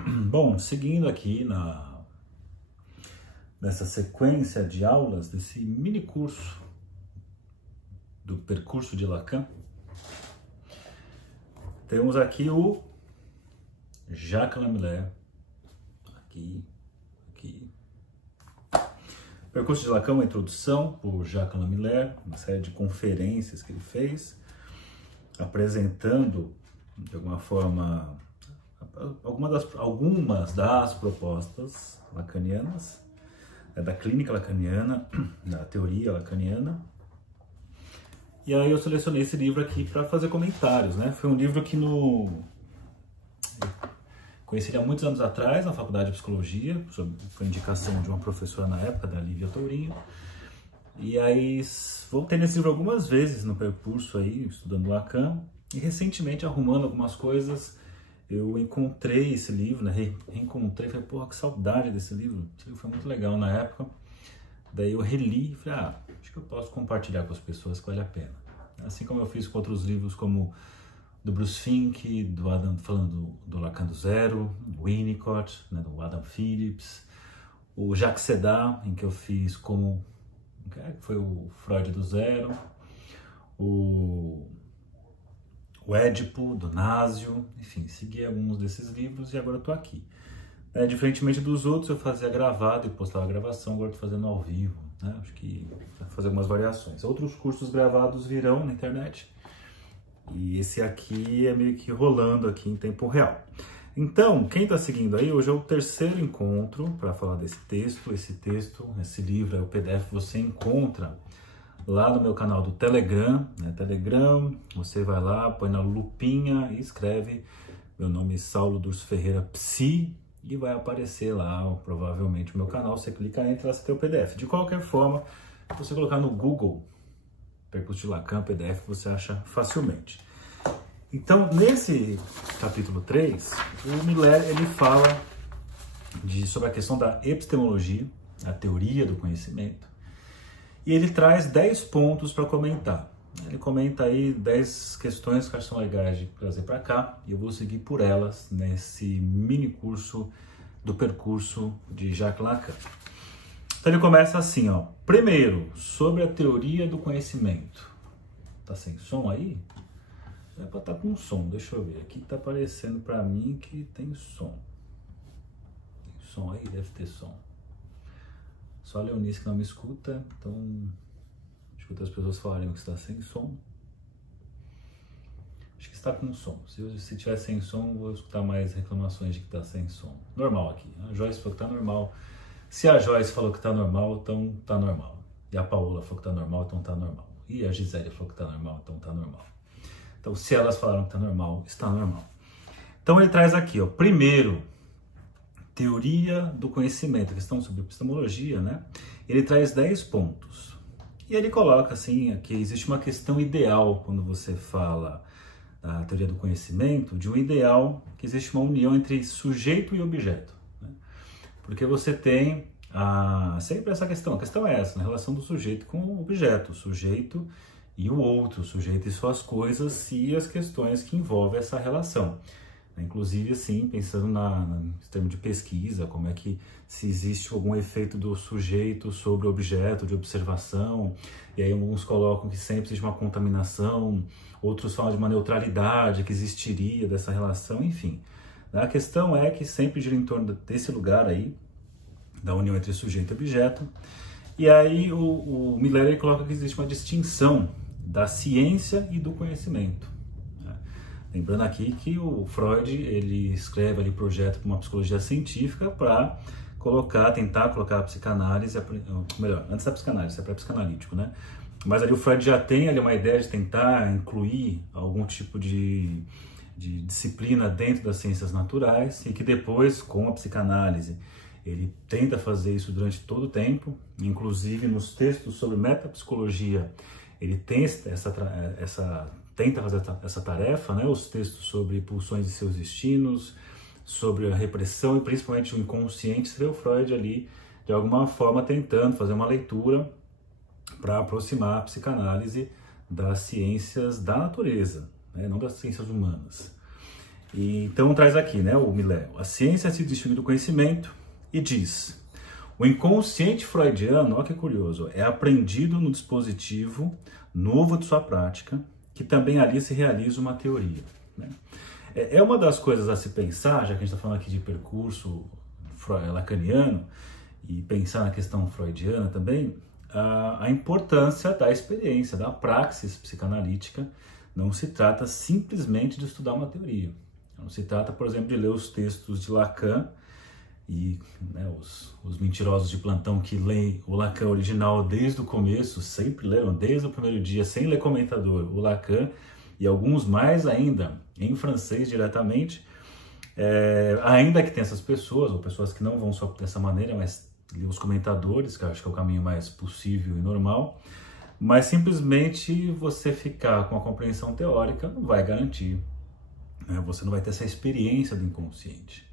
Bom, seguindo aqui nessa sequência de aulas desse mini curso do percurso de Lacan, temos aqui o Jacques Lamelaire, aqui. Percurso de Lacan, uma introdução por Jacques Lamelaire, uma série de conferências que ele fez, apresentando, de alguma forma, algumas das propostas lacanianas, da clínica lacaniana, da teoria lacaniana. E aí eu selecionei esse livro aqui para fazer comentários, né? Foi um livro que conheci ele há muitos anos atrás, na faculdade de psicologia, foi indicação de uma professora na época, da Lívia Tourinho. E aí voltei nesse livro algumas vezes no percurso aí, estudando Lacan, e recentemente, arrumando algumas coisas, eu encontrei esse livro, né? Reencontrei, falei, porra, que saudade desse livro. Esse livro foi muito legal na época. Daí eu reli e falei, acho que eu posso compartilhar com as pessoas que vale a pena. Assim como eu fiz com outros livros como do Bruce Fink, do Adam, falando do Lacan do Zero, do Winnicott, né, do Adam Phillips, o Jacques Sédat, em que eu fiz como foi o Freud do Zero, o Édipo, do Nasio, enfim, segui alguns desses livros e agora eu tô aqui. Diferentemente dos outros, eu fazia gravado e postava a gravação, agora estou fazendo ao vivo, né? Acho que vou fazer algumas variações. Outros cursos gravados virão na internet, e esse aqui é meio que rolando aqui em tempo real. Então, quem está seguindo aí, hoje é o terceiro encontro para falar desse texto. Esse livro, o PDF, você encontra lá no meu canal do Telegram, né? Telegram, você vai lá, põe na lupinha e escreve meu nome, Saulo Durso Ferreira Psi, e vai aparecer lá, provavelmente, o meu canal. Você clica, entra, lá você tem o PDF. De qualquer forma, se você colocar no Google Percurso de Lacan, PDF, você acha facilmente. Então, nesse capítulo 3, o Miller, ele fala sobre a questão da epistemologia, a teoria do conhecimento, e ele traz 10 pontos para comentar. Ele comenta aí 10 questões que são legais de trazer para cá, e eu vou seguir por elas nesse mini curso do percurso de Jacques Lacan. Então ele começa assim, ó. Primeiro, sobre a teoria do conhecimento. Tá sem som aí? É para estar com som, deixa eu ver. Aqui tá aparecendo para mim que tem som. Tem som aí? Deve ter som. Só a Leonice que não me escuta, então escuta as pessoas falarem que está sem som. Acho que está com som. Se tiver sem som, vou escutar mais reclamações de que está sem som. Normal aqui. A Joyce falou que está normal. Se a Joyce falou que está normal, então está normal. E a Paola falou que está normal, então está normal. E a Gisele falou que está normal, então está normal. Então, se elas falaram que está normal, está normal. Então, ele traz aqui, ó, primeiro, teoria do conhecimento, questão sobre epistemologia, né? Ele traz 10 pontos. E ele coloca assim, que existe uma questão ideal quando você fala da teoria do conhecimento, de um ideal que existe uma união entre sujeito e objeto, né? Porque você tem sempre essa questão, a questão é essa, na relação do sujeito com o objeto, o sujeito e o outro, o sujeito e suas coisas e as questões que envolvem essa relação. Inclusive, assim, pensando em termos de pesquisa, como é que, se existe algum efeito do sujeito sobre o objeto de observação, e aí alguns colocam que sempre existe uma contaminação, outros falam de uma neutralidade que existiria dessa relação, enfim. A questão é que sempre gira em torno desse lugar aí, da união entre sujeito e objeto, e aí o Miller ele coloca que existe uma distinção da ciência e do conhecimento. Lembrando aqui que o Freud, ele escreve ali projeto para uma psicologia científica para tentar colocar a psicanálise, melhor, antes da psicanálise, é pré-psicanalítico, né? Mas ali o Freud já tem ali uma ideia de tentar incluir algum tipo de disciplina dentro das ciências naturais e que depois, com a psicanálise, ele tenta fazer isso durante todo o tempo, inclusive nos textos sobre metapsicologia, ele tem tenta fazer essa tarefa, né? Os textos sobre pulsões e seus destinos, sobre a repressão e principalmente o inconsciente, você vê o Freud ali, de alguma forma, tentando fazer uma leitura para aproximar a psicanálise das ciências da natureza, né? Não das ciências humanas. E, então traz aqui, né, o Miller, a ciência se distingue do conhecimento e diz: o inconsciente freudiano, olha que curioso, é aprendido no dispositivo novo de sua prática, que também ali se realiza uma teoria. Né? É uma das coisas a se pensar, já que a gente está falando aqui de percurso lacaniano, e pensar na questão freudiana também, a importância da experiência, da praxis psicanalítica. Não se trata simplesmente de estudar uma teoria. Não se trata, por exemplo, de ler os textos de Lacan, e né, os mentirosos de plantão que leem o Lacan original desde o começo, sempre leram desde o primeiro dia, sem ler comentador, o Lacan, e alguns mais ainda em francês diretamente, ainda que tenha essas pessoas, ou pessoas que não vão só dessa maneira, mas ler os comentadores, que eu acho que é o caminho mais possível e normal, mas simplesmente você ficar com a compreensão teórica não vai garantir, né? Você não vai ter essa experiência do inconsciente.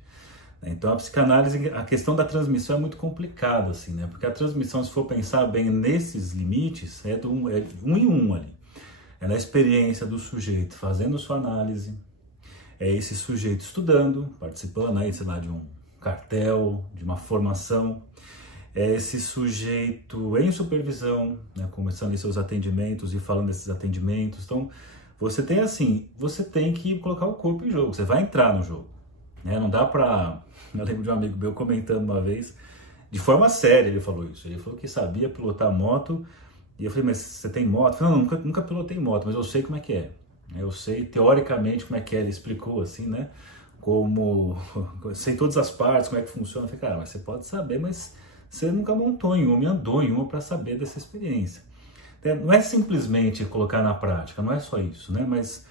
Então a psicanálise, a questão da transmissão é muito complicada, assim, né? Porque a transmissão, se for pensar bem nesses limites, é um em um ali. É na experiência do sujeito fazendo sua análise, é esse sujeito estudando, participando aí, sei lá, de um cartel, de uma formação, é esse sujeito em supervisão, né, começando ali seus atendimentos e falando desses atendimentos. Então, você tem que colocar o corpo em jogo, você vai entrar no jogo. Né? Não dá pra... Eu lembro de um amigo meu comentando uma vez, de forma séria ele falou isso. Ele falou que sabia pilotar moto, e eu falei, mas você tem moto? Eu falei, não, nunca pilotei moto, mas eu sei como é que é. Eu sei teoricamente como é que é, ele explicou assim, né? Como, eu sei todas as partes, como é que funciona. Eu falei, cara, mas você pode saber, mas você nunca montou em uma e andou em uma para saber dessa experiência. Não é simplesmente colocar na prática, não é só isso, né? Mas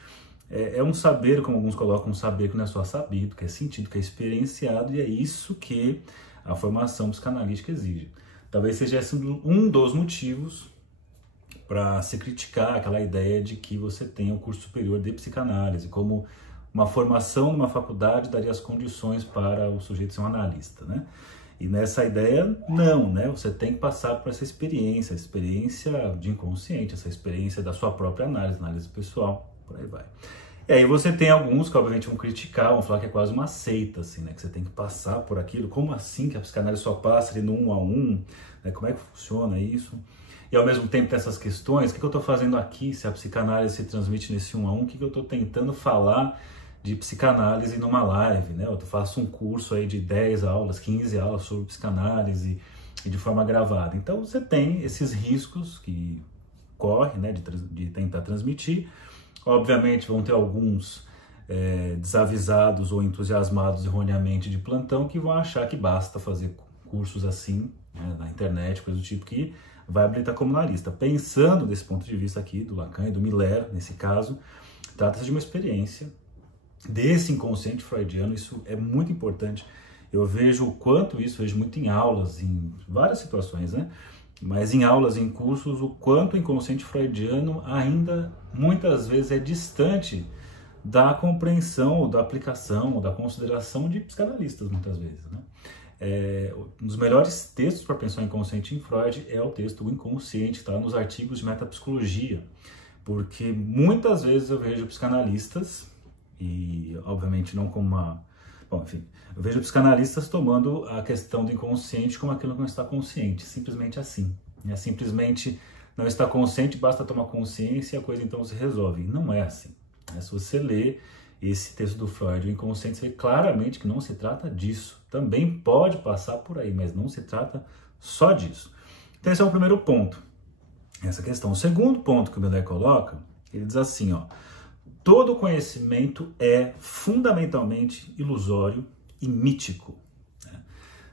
é um saber, como alguns colocam, um saber que não é só sabido, que é sentido, que é experienciado, e é isso que a formação psicanalítica exige. Talvez seja esse um dos motivos para se criticar aquela ideia de que você tem um curso superior de psicanálise, como uma formação numa faculdade daria as condições para o sujeito ser um analista, né? E nessa ideia, não, né? Você tem que passar por essa experiência, a experiência de inconsciente, essa experiência da sua própria análise pessoal, por aí vai. E aí você tem alguns que obviamente vão criticar, vão falar que é quase uma seita, assim, né? Que você tem que passar por aquilo. Como assim que a psicanálise só passa ali no 1 a 1? Né? Como é que funciona isso? E ao mesmo tempo tem essas questões, o que eu estou fazendo aqui, se a psicanálise se transmite nesse 1 a 1, o que eu estou tentando falar de psicanálise numa live, né? Eu faço um curso aí de 10 aulas, 15 aulas sobre psicanálise e de forma gravada. Então você tem esses riscos que corre, né, de tentar transmitir. Obviamente vão ter alguns desavisados ou entusiasmados erroneamente de plantão que vão achar que basta fazer cursos assim, né, na internet, coisa do tipo, que vai habilitar como analista. Pensando desse ponto de vista aqui, do Lacan e do Miller, nesse caso, trata-se de uma experiência desse inconsciente freudiano. Isso é muito importante. Eu vejo o quanto isso, vejo muito em aulas, em várias situações, né? Mas em aulas, em cursos, o quanto o inconsciente freudiano ainda muitas vezes é distante da compreensão, ou da aplicação, ou da consideração de psicanalistas, muitas vezes, né? Um dos melhores textos para pensar o inconsciente em Freud é o texto O Inconsciente, que está nos artigos de metapsicologia, porque muitas vezes eu vejo psicanalistas, e obviamente não como uma... Bom, enfim, eu vejo psicanalistas tomando a questão do inconsciente como aquilo que não está consciente, simplesmente assim. É simplesmente não está consciente, basta tomar consciência e a coisa então se resolve. Não é assim. Se você lê esse texto do Freud, o inconsciente, você vê claramente que não se trata disso. Também pode passar por aí, mas não se trata só disso. Então esse é o primeiro ponto, essa questão. O segundo ponto que o Miller coloca, ele diz assim, ó: todo conhecimento é fundamentalmente ilusório e mítico.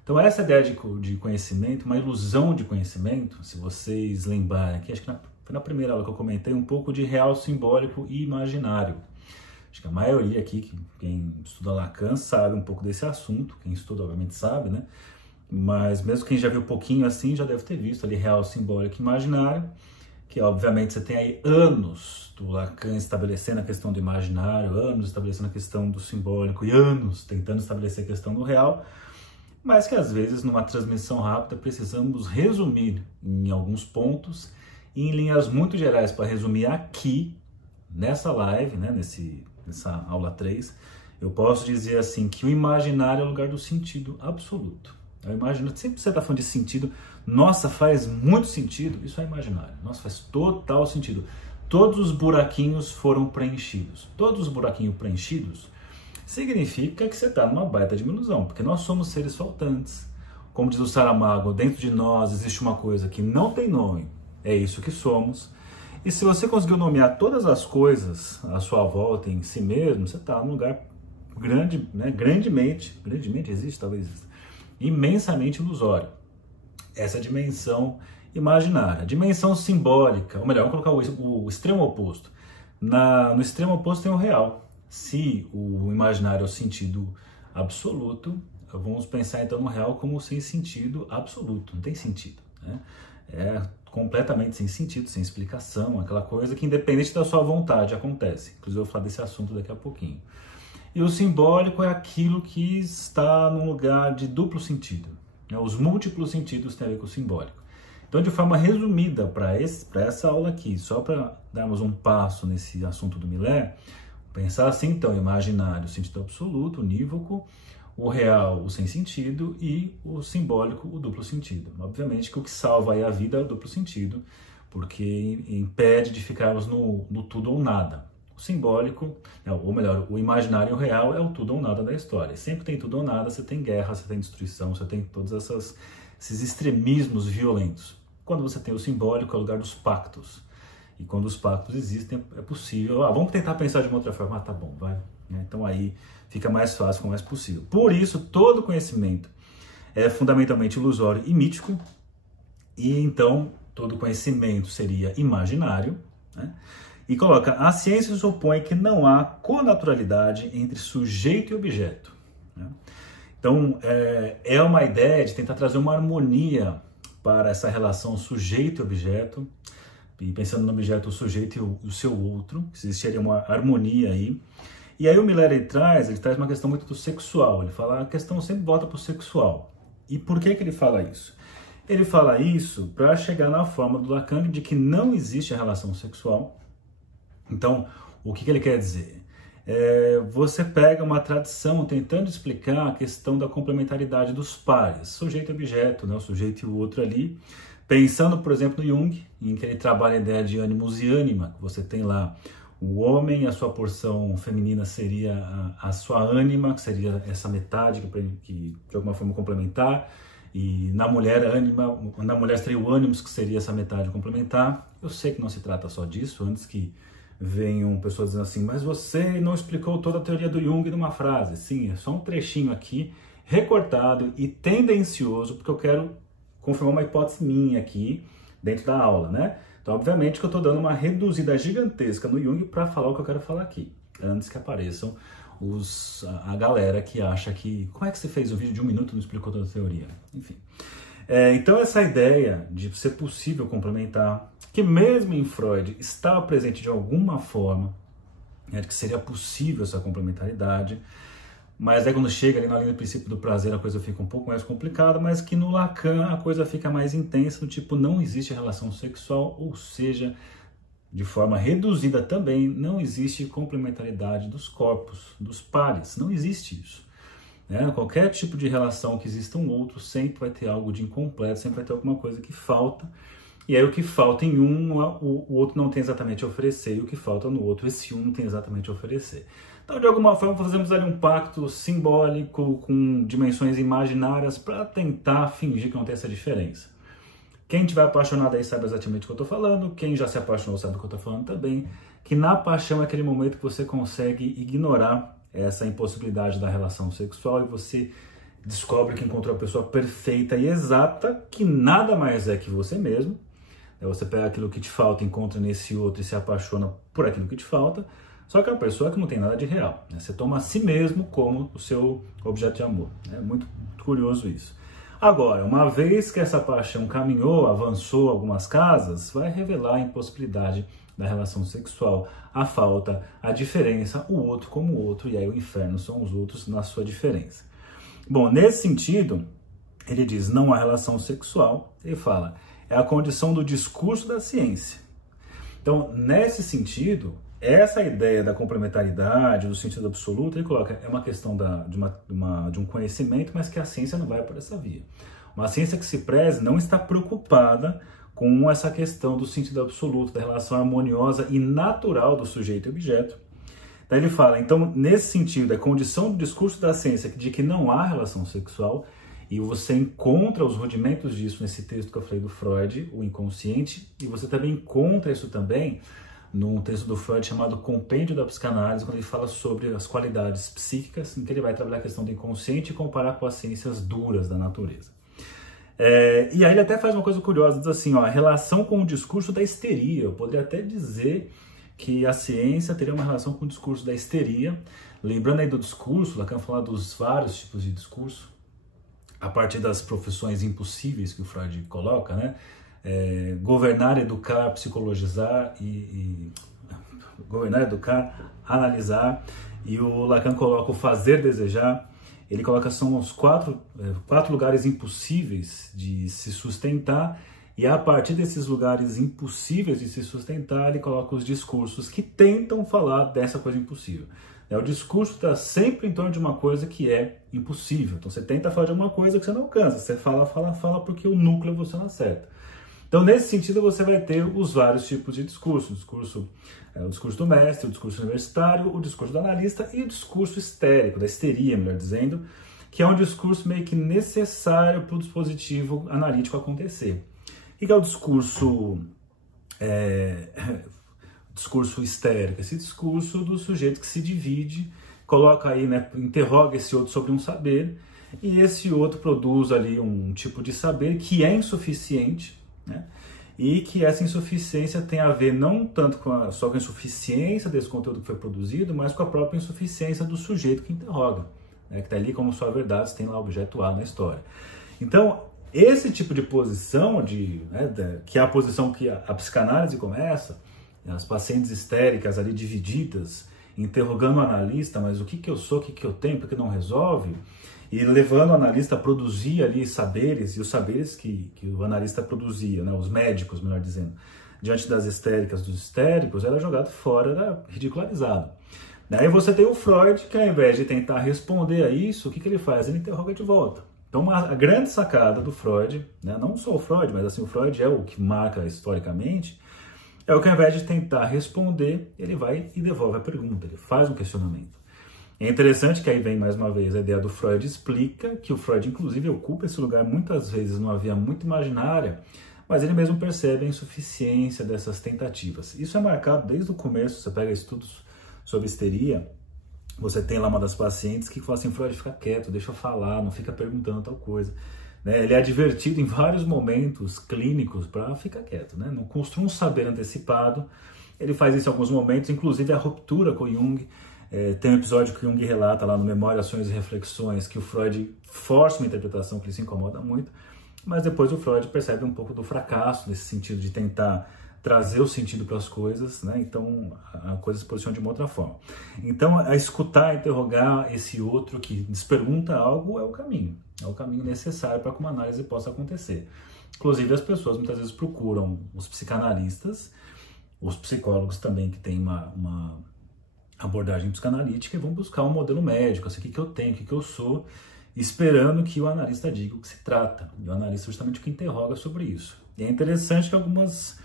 Então essa ideia de conhecimento, uma ilusão de conhecimento, se vocês lembrarem aqui, acho que foi na primeira aula que eu comentei um pouco de real, simbólico e imaginário. Acho que a maioria aqui, quem estuda Lacan, sabe um pouco desse assunto. Quem estuda, obviamente, sabe, né? Mas mesmo quem já viu um pouquinho assim, já deve ter visto ali real, simbólico e imaginário, que obviamente você tem aí anos do Lacan estabelecendo a questão do imaginário, anos estabelecendo a questão do simbólico e anos tentando estabelecer a questão do real, mas que às vezes numa transmissão rápida precisamos resumir em alguns pontos e em linhas muito gerais para resumir aqui nessa live, né, nessa aula 3, Eu posso dizer assim que o imaginário é o lugar do sentido absoluto. Eu imagino, sempre que você está falando de sentido, nossa, faz muito sentido, isso é imaginário. Nossa, faz total sentido. Todos os buraquinhos foram preenchidos. Todos os buraquinhos preenchidos significa que você está numa baita de uma ilusão, porque nós somos seres faltantes. Como diz o Saramago, dentro de nós existe uma coisa que não tem nome, é isso que somos. E se você conseguiu nomear todas as coisas à sua volta em si mesmo, você está num lugar grande, né? grandemente existe, talvez exista, imensamente ilusório. Essa dimensão imaginária. A dimensão simbólica, ou melhor, vamos colocar o extremo oposto. No extremo oposto tem o real. Se o imaginário é o sentido absoluto, vamos pensar então no real como sem sentido absoluto, não tem sentido, né? É completamente sem sentido, sem explicação, aquela coisa que independente da sua vontade acontece. Inclusive eu vou falar desse assunto daqui a pouquinho. E o simbólico é aquilo que está num lugar de duplo sentido, né? Os múltiplos sentidos têm a ver com o simbólico. Então, de forma resumida para essa aula aqui, só para darmos um passo nesse assunto do Miller, pensar assim, então, imaginário, o sentido absoluto, unívoco, o real, o sem sentido, e o simbólico, o duplo sentido. Obviamente que o que salva aí a vida é o duplo sentido, porque impede de ficarmos no tudo ou nada. O simbólico, ou melhor, o imaginário e o real é o tudo ou nada da história. Sempre tem tudo ou nada, você tem guerra, você tem destruição, você tem todos esses extremismos violentos. Quando você tem o simbólico, é o lugar dos pactos. E quando os pactos existem, é possível. Vamos tentar pensar de uma outra forma. Tá bom, vai. Então aí fica mais fácil, fica mais possível. Por isso, todo conhecimento é fundamentalmente ilusório e mítico. E então, todo conhecimento seria imaginário, né? E coloca, a ciência supõe que não há connaturalidade entre sujeito e objeto, né? Então, é uma ideia de tentar trazer uma harmonia para essa relação sujeito e objeto, e pensando no objeto, o sujeito e o seu outro, existiria uma harmonia aí. E aí o Miller ele traz uma questão muito do sexual, ele fala, a questão sempre volta para o sexual. E por que ele fala isso? Ele fala isso para chegar na forma do Lacan de que não existe a relação sexual. Então, o que ele quer dizer? Você pega uma tradição tentando explicar a questão da complementaridade dos pares, sujeito e objeto, né? O sujeito e o outro ali, pensando, por exemplo, no Jung, em que ele trabalha a ideia de ânimos e ânima, que você tem lá o homem, a sua porção feminina seria a sua ânima, que seria essa metade que de alguma forma complementar, e na mulher seria o ânimos, que seria essa metade complementar. Eu sei que não se trata só disso, antes que venham pessoas dizendo assim, mas você não explicou toda a teoria do Jung numa frase. Sim, é só um trechinho aqui, recortado e tendencioso, porque eu quero confirmar uma hipótese minha aqui dentro da aula, né? Então, obviamente que eu estou dando uma reduzida gigantesca no Jung para falar o que eu quero falar aqui, antes que apareçam a galera que acha que, como é que você fez um vídeo de 1 minuto e não explicou toda a teoria? Enfim. Então, essa ideia de ser possível complementar, que mesmo em Freud estava presente de alguma forma, de que seria possível essa complementaridade, mas aí quando chega ali na linha do princípio do prazer a coisa fica um pouco mais complicada, mas que no Lacan a coisa fica mais intensa, do tipo, não existe relação sexual, ou seja, de forma reduzida também, não existe complementaridade dos corpos, dos pares, não existe isso. Qualquer tipo de relação que exista um outro sempre vai ter algo de incompleto, sempre vai ter alguma coisa que falta, e aí o que falta em um, o outro não tem exatamente a oferecer, e o que falta no outro, esse um não tem exatamente a oferecer. Então, de alguma forma, fazemos ali um pacto simbólico com dimensões imaginárias para tentar fingir que não tem essa diferença. Quem estiver apaixonado aí sabe exatamente o que eu estou falando, quem já se apaixonou sabe o que eu estou falando também, que na paixão é aquele momento que você consegue ignorar essa impossibilidade da relação sexual e você descobre que encontrou a pessoa perfeita e exata, que nada mais é que você mesmo. Você pega aquilo que te falta, encontra nesse outro e se apaixona por aquilo que te falta, só que é uma pessoa que não tem nada de real. Você toma a si mesmo como o seu objeto de amor. É muito curioso isso. Agora, uma vez que essa paixão caminhou, avançou algumas casas, vai revelar a impossibilidade da relação sexual, a falta, a diferença, o outro como o outro, e aí o inferno são os outros na sua diferença. Bom, nesse sentido, ele diz, não há relação sexual, ele fala, é a condição do discurso da ciência. Então, nesse sentido, essa ideia da complementaridade, do sentido absoluto, ele coloca, é uma questão de um conhecimento, mas que a ciência não vai por essa via. Uma ciência que se preze não está preocupada com essa questão do sentido absoluto, da relação harmoniosa e natural do sujeito e objeto. Daí ele fala, então, nesse sentido, a condição do discurso da ciência de que não há relação sexual, e você encontra os rudimentos disso nesse texto que eu falei do Freud, o inconsciente, e você também encontra isso também num texto do Freud chamado Compêndio da Psicanálise, quando ele fala sobre as qualidades psíquicas, em que ele vai trabalhar a questão do inconsciente e comparar com as ciências duras da natureza. E aí ele até faz uma coisa curiosa, diz assim, ó, a relação com o discurso da histeria. Eu poderia até dizer que a ciência teria uma relação com o discurso da histeria. Lembrando aí do discurso, Lacan fala dos vários tipos de discurso, a partir das profissões impossíveis que o Freud coloca, né? Governar, educar, psicologizar governar, educar, analisar, e o Lacan coloca o fazer, desejar. Ele coloca são os quatro lugares impossíveis de se sustentar, e a partir desses lugares impossíveis de se sustentar, ele coloca os discursos que tentam falar dessa coisa impossível. O discurso está sempre em torno de uma coisa que é impossível. Então você tenta falar de uma coisa que você não alcança. Você fala porque o núcleo você não acerta. Então nesse sentido você vai ter os vários tipos de discurso. O discurso do mestre, o discurso universitário, o discurso do analista e o discurso histérico, da histeria, melhor dizendo, que é um discurso meio que necessário para o dispositivo analítico acontecer. O que é o discurso histérico? Esse discurso do sujeito que se divide, coloca aí, né, interroga esse outro sobre um saber, e esse outro produz ali um tipo de saber que é insuficiente, né? E que essa insuficiência tem a ver não tanto só com a insuficiência desse conteúdo que foi produzido, mas com a própria insuficiência do sujeito que interroga, né? Que está ali como sua verdade, você tem lá o objeto A na história. Então, esse tipo de posição, que é a posição que a psicanálise começa, as pacientes histéricas ali divididas, interrogando o analista, mas o que eu sou, o que eu tenho, porque não resolve, e levando o analista a produzir ali saberes, e os saberes que o analista produzia, né, os médicos, melhor dizendo, diante das histéricas dos histéricos, era jogado fora, era ridicularizado. Daí você tem o Freud, que ao invés de tentar responder a isso, o que ele faz? Ele interroga de volta. Então a grande sacada do Freud, né, não só o Freud, mas assim, o Freud é o que marca historicamente, é o que ao invés de tentar responder, ele vai e devolve a pergunta, ele faz um questionamento. É interessante que aí vem mais uma vez a ideia do Freud explica que o Freud inclusive ocupa esse lugar muitas vezes numa via muito imaginária, mas ele mesmo percebe a insuficiência dessas tentativas. Isso é marcado desde o começo, você pega estudos sobre histeria, você tem lá uma das pacientes que fala assim, Freud, fica quieto, deixa eu falar, não fica perguntando tal coisa. Ele é advertido em vários momentos clínicos para ficar quieto, né? Não construa um saber antecipado. Ele faz isso em alguns momentos, inclusive a ruptura com Jung. Tem um episódio que Jung relata lá no Memória, Ações e Reflexões que o Freud força uma interpretação que ele se incomoda muito, mas depois o Freud percebe um pouco do fracasso nesse sentido de tentar trazer o sentido para as coisas, né? Então a coisa se posiciona de uma outra forma. Então a escutar, interrogar esse outro que nos pergunta algo é o caminho necessário para que uma análise possa acontecer. Inclusive as pessoas muitas vezes procuram os psicanalistas, os psicólogos também que têm uma abordagem psicanalítica e vão buscar um modelo médico, assim, o que eu tenho, o que eu sou, esperando que o analista diga o que se trata. E o analista é justamente o que interroga sobre isso. E é interessante que algumas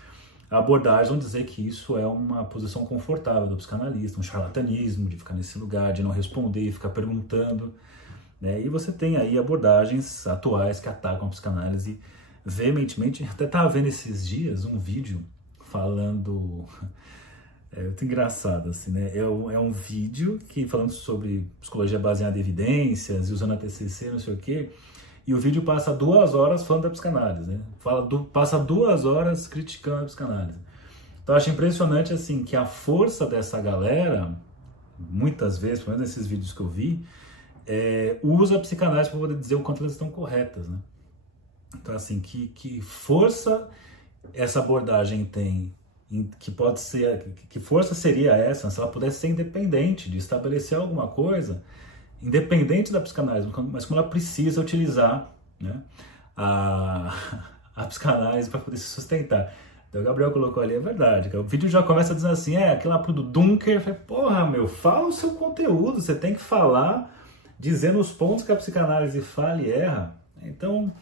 abordagens vão dizer que isso é uma posição confortável do psicanalista, um charlatanismo, de ficar nesse lugar, de não responder e ficar perguntando, né? E você tem aí abordagens atuais que atacam a psicanálise veementemente. Até estava vendo esses dias um vídeo falando... É muito engraçado, assim, né? É um vídeo que falando sobre psicologia baseada em evidências e usando a TCC, não sei o quê, e o vídeo passa 2 horas falando da psicanálise, né? Passa 2 horas criticando a psicanálise. Então eu acho impressionante, assim, que a força dessa galera, muitas vezes, pelo menos nesses vídeos que eu vi, usa a psicanálise para poder dizer o quanto elas estão corretas, né? Então, assim, que força essa abordagem tem, que força seria essa se ela pudesse ser independente, de estabelecer alguma coisa, independente da psicanálise, mas como ela precisa utilizar, né, a psicanálise para poder se sustentar. Daí o Gabriel colocou ali, é verdade, cara. O vídeo já começa dizendo assim, aquilo lá pro do Dunker. Eu falei, porra, meu, fala o seu conteúdo, você tem que falar, dizendo os pontos que a psicanálise fala e erra. Então,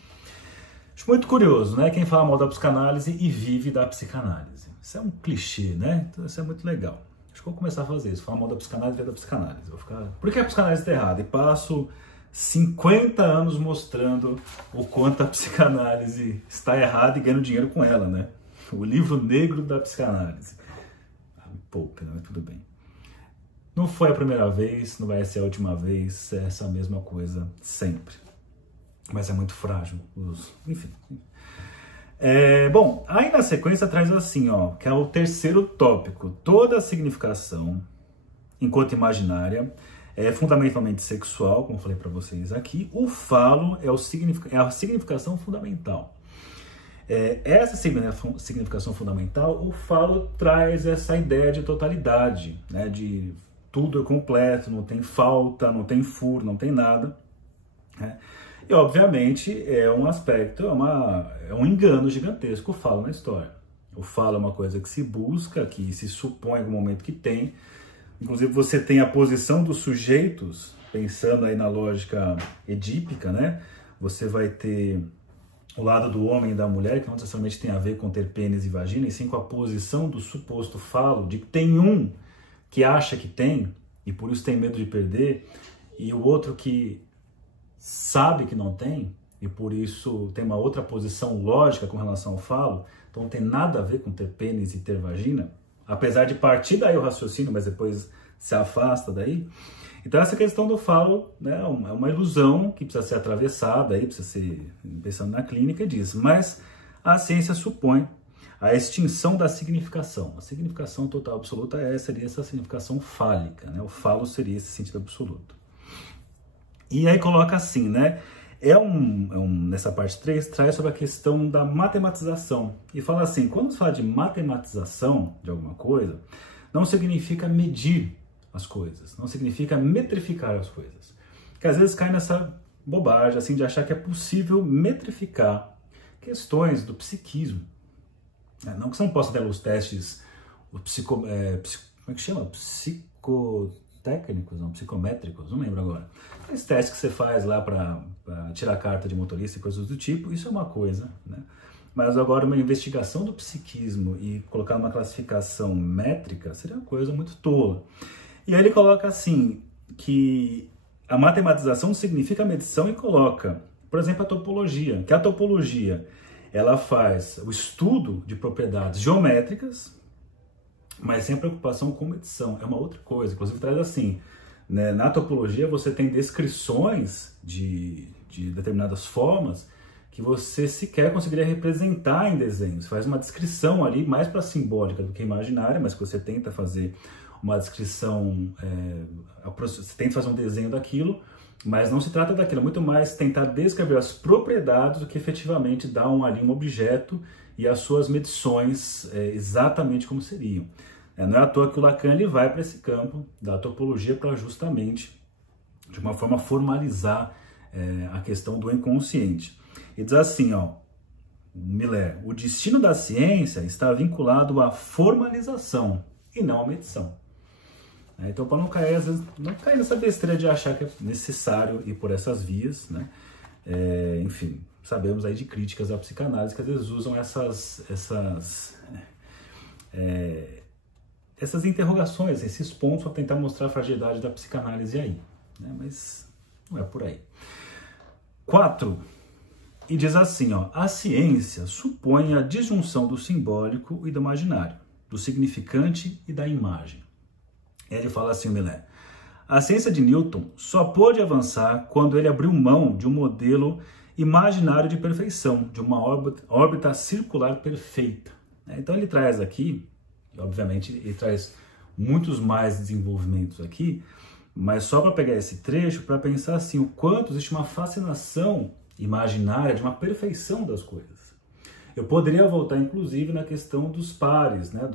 acho muito curioso, né? Quem fala mal da psicanálise e vive da psicanálise. Isso é um clichê, né? Então isso é muito legal. Acho que eu vou começar a fazer isso, falar mal da psicanálise e viver da psicanálise. Eu vou ficar... Por que a psicanálise está errada? E passo 50 anos mostrando o quanto a psicanálise está errada e ganhando dinheiro com ela, né? O livro negro da psicanálise. Pouca, mas tudo bem. Não foi a primeira vez, não vai ser a última vez, é essa mesma coisa sempre. Mas é muito frágil, enfim. Bom, aí na sequência traz assim, ó, que é o terceiro tópico. Toda a significação, enquanto imaginária, é fundamentalmente sexual, como eu falei para vocês aqui. O falo é a significação fundamental. Essa significação fundamental, o falo traz essa ideia de totalidade, né, de tudo é completo, não tem falta, não tem furo, não tem nada, né? E obviamente é um aspecto, é um engano gigantesco o falo na história. O falo é uma coisa que se busca, que se supõe em algum momento que tem. Inclusive você tem a posição dos sujeitos, pensando aí na lógica edípica, né? Você vai ter o lado do homem e da mulher, que não necessariamente tem a ver com ter pênis e vagina, e sim com a posição do suposto falo, de que tem um que acha que tem, e por isso tem medo de perder, e o outro que sabe que não tem, e por isso tem uma outra posição lógica com relação ao falo, então não tem nada a ver com ter pênis e ter vagina, apesar de partir daí o raciocínio, mas depois se afasta daí. Então essa questão do falo, né, é uma ilusão que precisa ser atravessada, aí, precisa ser, pensando na clínica, diz, mas a ciência supõe a extinção da significação. A significação total absoluta seria essa significação fálica, né? O falo seria esse sentido absoluto. E aí coloca assim, né? Nessa parte 3, traz sobre a questão da matematização. E fala assim, quando se fala de matematização de alguma coisa, não significa medir as coisas, não significa metrificar as coisas. Que às vezes cai nessa bobagem, assim, de achar que é possível metrificar questões do psiquismo. Não que você não possa ter os testes, como é que chama? Psicotécnicos, não, psicométricos, não lembro agora. Esses testes que você faz lá para tirar a carta de motorista e coisas do tipo, isso é uma coisa, né? Mas agora uma investigação do psiquismo e colocar uma classificação métrica seria uma coisa muito tola. E aí ele coloca assim, que a matematização significa a medição e coloca, por exemplo, a topologia, que a topologia ela faz o estudo de propriedades geométricas, mas sem preocupação com medição, é uma outra coisa. Inclusive traz assim, né, na topologia você tem descrições de determinadas formas que você sequer conseguiria representar em desenho. Você faz uma descrição ali mais para simbólica do que imaginária, mas que você tenta fazer uma descrição, você tenta fazer um desenho daquilo, mas não se trata daquilo, é muito mais tentar descrever as propriedades do que efetivamente dar ali um objeto e as suas medições exatamente como seriam. Não é à toa que o Lacan ele vai para esse campo da topologia para justamente, de uma forma, formalizar a questão do inconsciente. E diz assim, ó, Miller, o destino da ciência está vinculado à formalização e não à medição. Então, para não cair, às vezes, não cair nessa besteira de achar que é necessário ir por essas vias, né? Enfim, sabemos aí de críticas à psicanálise que às vezes usam essas interrogações, esses pontos para tentar mostrar a fragilidade da psicanálise aí, né? Mas não é por aí. 4. E diz assim, ó, a ciência supõe a disjunção do simbólico e do imaginário, do significante e da imagem. Ele fala assim, Miller, a ciência de Newton só pôde avançar quando ele abriu mão de um modelo imaginário de perfeição, de uma órbita circular perfeita. Então ele traz aqui, obviamente ele traz muitos mais desenvolvimentos aqui, mas só para pegar esse trecho para pensar assim, o quanto existe uma fascinação imaginária de uma perfeição das coisas. Eu poderia voltar inclusive na questão dos pares, né,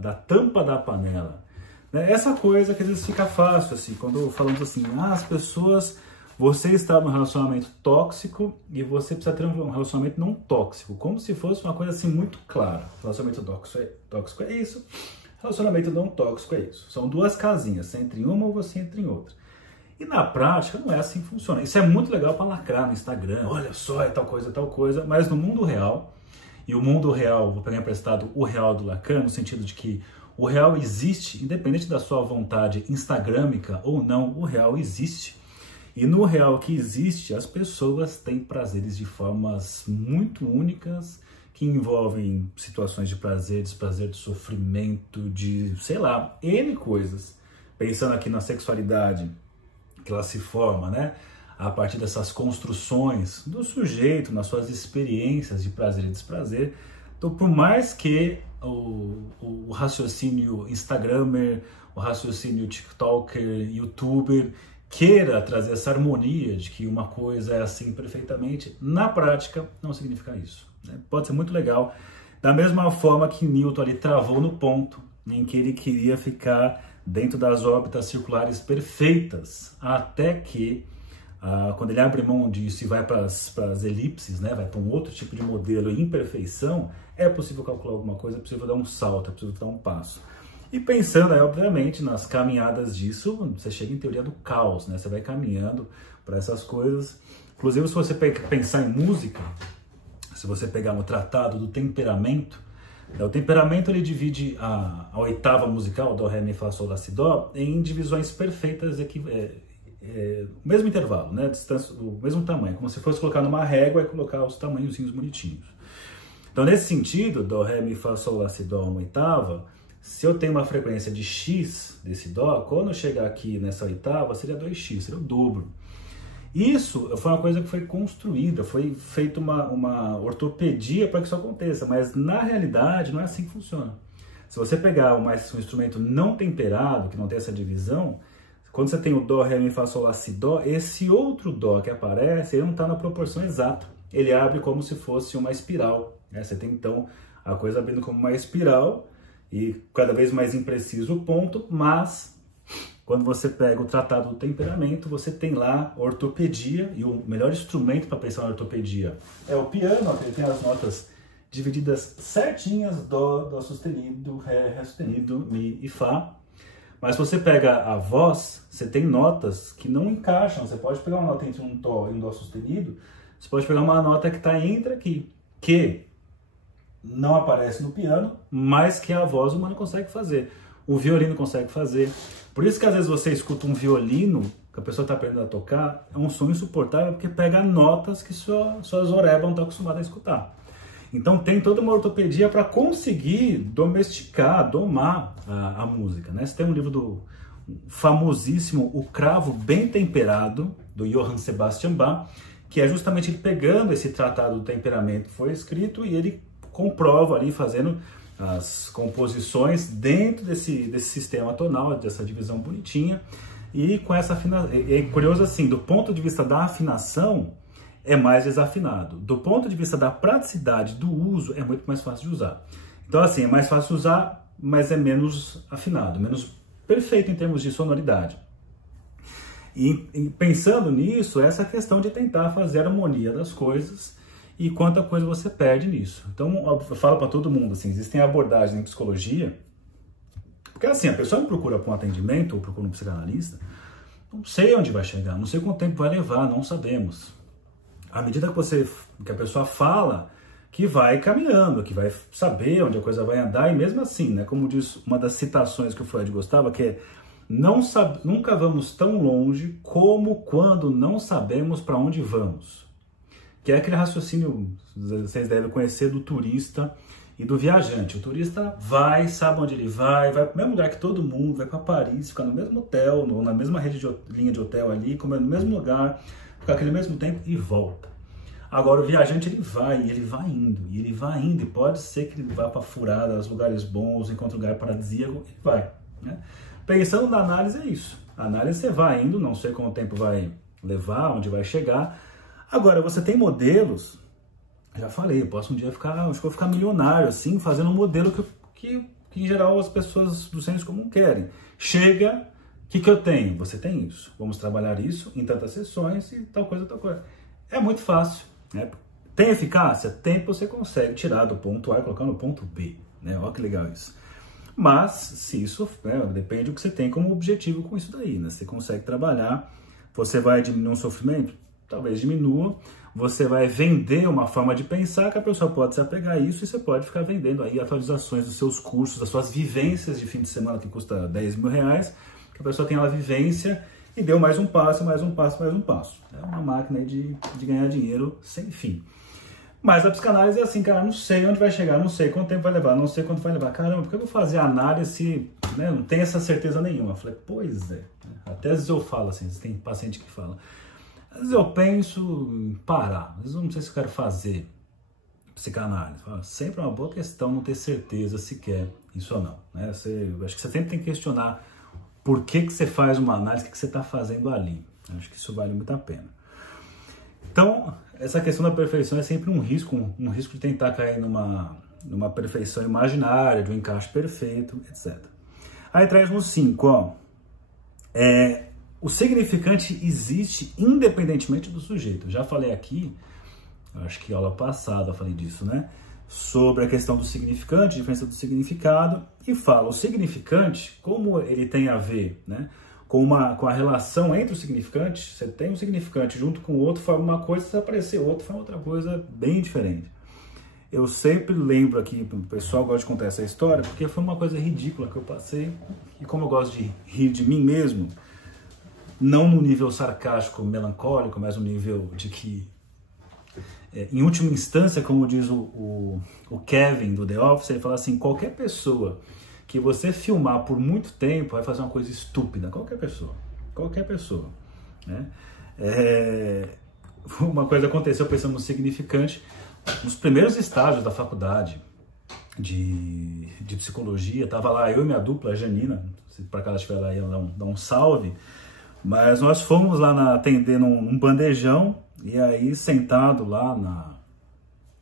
da tampa da panela. Essa coisa que às vezes fica fácil, assim, quando falamos assim, as pessoas você está num relacionamento tóxico e você precisa ter um relacionamento não tóxico, como se fosse uma coisa assim muito clara. Relacionamento tóxico é isso, relacionamento não tóxico é isso. São duas casinhas, você entra em uma ou você entra em outra. E na prática não é assim que funciona. Isso é muito legal para lacrar no Instagram, olha só, é tal coisa, mas no mundo real, e o mundo real, vou pegar emprestado o real do Lacan, no sentido de que o real existe, independente da sua vontade instagrâmica ou não, o real existe. E no real que existe, as pessoas têm prazeres de formas muito únicas, que envolvem situações de prazer, desprazer, de sofrimento, de, sei lá, N coisas. Pensando aqui na sexualidade, que ela se forma, né? A partir dessas construções do sujeito, nas suas experiências de prazer e desprazer. Então, por mais que o raciocínio Instagrammer, o raciocínio TikToker, YouTuber, queira trazer essa harmonia de que uma coisa é assim perfeitamente, na prática não significa isso, né? Pode ser muito legal, da mesma forma que Newton ali travou no ponto em que ele queria ficar dentro das órbitas circulares perfeitas, até que quando ele abre mão disso e vai para as elipses, né, vai para um outro tipo de modelo em imperfeição, é possível calcular alguma coisa, é possível dar um salto, é possível dar um passo. E pensando aí, obviamente, nas caminhadas disso, você chega em teoria do caos, né? Você vai caminhando para essas coisas. Inclusive, se você pensar em música, se você pegar no Tratado do Temperamento, o temperamento ele divide a oitava musical, Dó, Ré, Mi, Fá, Sol, Lá, Si, Dó, em divisões perfeitas, mesmo intervalo, né? Distância, o mesmo tamanho, como se fosse colocar numa régua e colocar os tamanhozinhos bonitinhos. Então, nesse sentido, Dó, Ré, Mi, Fá, Sol, Lá, Si, Dó, uma oitava, se eu tenho uma frequência de X desse Dó, quando eu chegar aqui nessa oitava, seria 2x, seria o dobro. Isso foi uma coisa que foi construída, foi feita uma ortopedia para que isso aconteça, mas na realidade não é assim que funciona. Se você pegar um instrumento não temperado, que não tem essa divisão, quando você tem o Dó, Ré, Mi, Fá, Sol, Lá, Si, Dó, esse outro Dó que aparece, ele não está na proporção exata. Ele abre como se fosse uma espiral, né? Você tem então a coisa abrindo como uma espiral, e cada vez mais impreciso o ponto, mas quando você pega o Tratado do Temperamento, você tem lá ortopedia, e o melhor instrumento para pensar na ortopedia é o piano, que ele tem as notas divididas certinhas, Dó, Dó sustenido, Ré sustenido, Mi e Fá. Mas se você pega a voz, você tem notas que não encaixam, você pode pegar uma nota entre um Dó e um Dó sustenido, você pode pegar uma nota que está entre aqui, que não aparece no piano, mas que a voz humana consegue fazer. O violino consegue fazer. Por isso que às vezes você escuta um violino, que a pessoa está aprendendo a tocar, é um som insuportável, porque pega notas que suas orebas não estão acostumadas a escutar. Então tem toda uma ortopedia para conseguir domesticar, domar a música, né? Você tem um livro do famosíssimo O Cravo Bem Temperado, do Johann Sebastian Bach, que é justamente ele pegando esse tratado do temperamento que foi escrito e ele comprova ali, fazendo as composições dentro desse sistema tonal, dessa divisão bonitinha, e com essa afinação. É curioso assim, do ponto de vista da afinação, é mais desafinado. Do ponto de vista da praticidade do uso, é muito mais fácil de usar. Então assim, é mais fácil de usar, mas é menos afinado, menos perfeito em termos de sonoridade. E pensando nisso, essa questão de tentar fazer a harmonia das coisas, e quanta coisa você perde nisso. Então, eu falo para todo mundo, assim, existem abordagens em psicologia, porque assim, a pessoa me procura para um atendimento, ou procura um psicanalista, não sei onde vai chegar, não sei quanto tempo vai levar, não sabemos. À medida que a pessoa fala, que vai caminhando, que vai saber onde a coisa vai andar, e mesmo assim, né, como diz uma das citações que o Freud gostava, que é, nunca vamos tão longe como quando não sabemos para onde vamos. Que é aquele raciocínio, vocês devem conhecer, do turista e do viajante. O turista vai, sabe onde ele vai para o mesmo lugar que todo mundo, vai para Paris, fica no mesmo hotel, na mesma linha de hotel ali, comer no mesmo lugar, fica aquele mesmo tempo e volta. Agora o viajante ele vai indo, e pode ser que ele vá para furadas, lugares bons, encontre lugar paradisíaco, ele vai, né? Pensando na análise é isso. A análise você vai indo, não sei quanto tempo vai levar, onde vai chegar. Agora, você tem modelos, já falei, eu posso um dia acho que vou ficar milionário, assim, fazendo um modelo que em geral as pessoas do senso comum querem. Chega, que eu tenho? Você tem isso. Vamos trabalhar isso em tantas sessões e tal coisa, tal coisa. É muito fácil, né? Tem eficácia? Tem, você consegue tirar do ponto A e colocar no ponto B, né? Olha que legal isso. Mas, se isso, né, depende do que você tem como objetivo com isso daí, né? Você consegue trabalhar, você vai diminuir um sofrimento? Talvez diminua. Você vai vender uma forma de pensar que a pessoa pode se apegar a isso e você pode ficar vendendo aí atualizações dos seus cursos, das suas vivências de fim de semana que custa 10 mil reais, que a pessoa tem a vivência e deu mais um passo, mais um passo, mais um passo. É uma máquina de ganhar dinheiro sem fim. Mas a psicanálise é assim, cara, não sei onde vai chegar, não sei quanto tempo vai levar, não sei quanto vai levar. Caramba, por que eu vou fazer análise, né? Não tem essa certeza nenhuma. Eu falei, pois é. Até às vezes eu falo assim, tem paciente que fala. Às vezes eu penso em parar, às vezes eu não sei se eu quero fazer psicanálise. Sempre é uma boa questão não ter certeza se quer isso ou não, né? Eu acho que você sempre tem que questionar por que você faz uma análise, o que você está fazendo ali. Eu acho que isso vale muito a pena. Então, essa questão da perfeição é sempre um risco de tentar cair numa perfeição imaginária, de um encaixe perfeito, etc. Aí traz no 5, ó. O significante existe independentemente do sujeito. Eu já falei aqui, acho que aula passada eu falei disso, né? Sobre a questão do significante, diferença do significado, e fala o significante, como ele tem a ver, né, com a relação entre o significante. Você tem um significante junto com o outro, forma uma coisa, se aparecer outro, forma outra coisa bem diferente. Eu sempre lembro aqui, o pessoal gosta de contar essa história, porque foi uma coisa ridícula que eu passei, e como eu gosto de rir de mim mesmo, não no nível sarcástico, melancólico, mas no nível de que, em última instância, como diz o Kevin do The Office, ele fala assim, qualquer pessoa que você filmar por muito tempo vai fazer uma coisa estúpida, qualquer pessoa, né? Uma coisa aconteceu pensando no significante, nos primeiros estágios da faculdade de psicologia, tava lá eu e minha dupla, a Janina, se por acaso estiver lá, ia dar um salve. Mas nós fomos lá atender num bandejão, e aí sentado lá,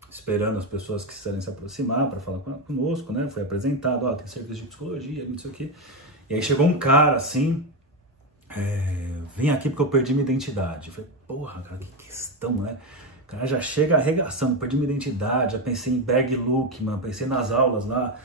esperando as pessoas que quiserem se aproximar para falar conosco, né? Foi apresentado, ó, tem serviço de psicologia, não sei o quê. E aí chegou um cara assim, vem aqui porque eu perdi minha identidade. Eu falei, porra, cara, que questão, né? O cara já chega arregaçando, perdi minha identidade, já pensei em Berg Luckman, pensei nas aulas lá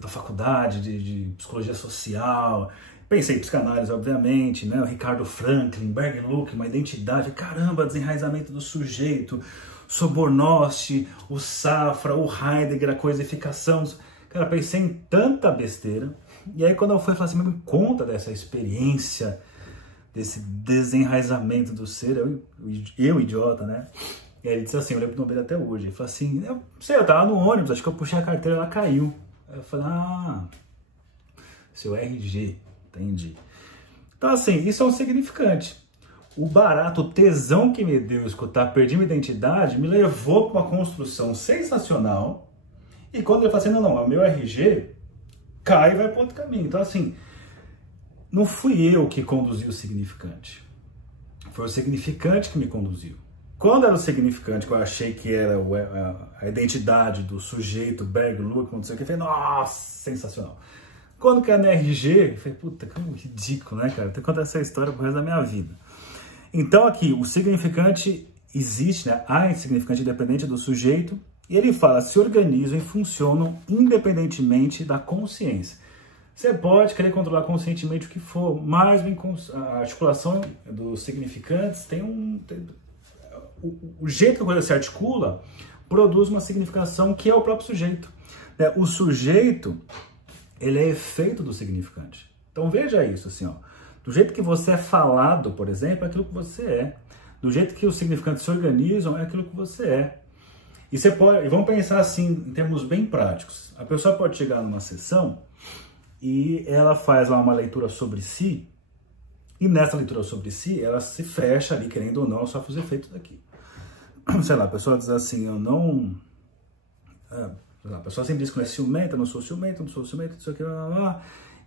da faculdade de psicologia social. Pensei em psicanálise, obviamente, né? O Ricardo Franklin, Berg Luckman, identidade, caramba, desenraizamento do sujeito, Sobornost, o Safra, o Heidegger, a coisificação. Cara, pensei em tanta besteira. E aí quando eu fui falar assim, me conta dessa experiência, desse desenraizamento do ser, eu idiota, né? E aí ele disse assim, eu lembro do nome dele até hoje, ele falou assim, eu tava no ônibus, acho que eu puxei a carteira e ela caiu. Aí eu falei, seu RG. Entendi. Então, assim, isso é um significante. O barato, o tesão que me deu escutar perdi minha identidade, me levou para uma construção sensacional. E quando ele fala assim, não, o meu RG cai e vai para outro caminho. Então, assim, não fui eu que conduzi o significante. Foi o significante que me conduziu. Quando era o significante que eu achei que era a identidade do sujeito, Berg Luckman, não sei o que, eu falei, nossa, sensacional. Quando que é no RG, eu falei, puta, que ridículo, né, cara? Eu tenho que contar essa história pro resto da minha vida. Então aqui, o significante existe, né? Há significante independente do sujeito, e ele fala, se organizam e funcionam independentemente da consciência. Você pode querer controlar conscientemente o que for, mas a articulação dos significantes tem o jeito que a coisa se articula produz uma significação que é o próprio sujeito. O sujeito, ele é efeito do significante. Então veja isso, assim, ó. Do jeito que você é falado, por exemplo, é aquilo que você é. Do jeito que os significantes se organizam, é aquilo que você é. E vamos pensar assim, em termos bem práticos. A pessoa pode chegar numa sessão e ela faz lá uma leitura sobre si, e nessa leitura sobre si, ela se fecha ali, querendo ou não, sofre os efeitos daqui. Sei lá, a pessoa diz assim, a pessoa sempre diz que não é ciumenta, não sou ciumenta, não sou ciumenta, não sei o que,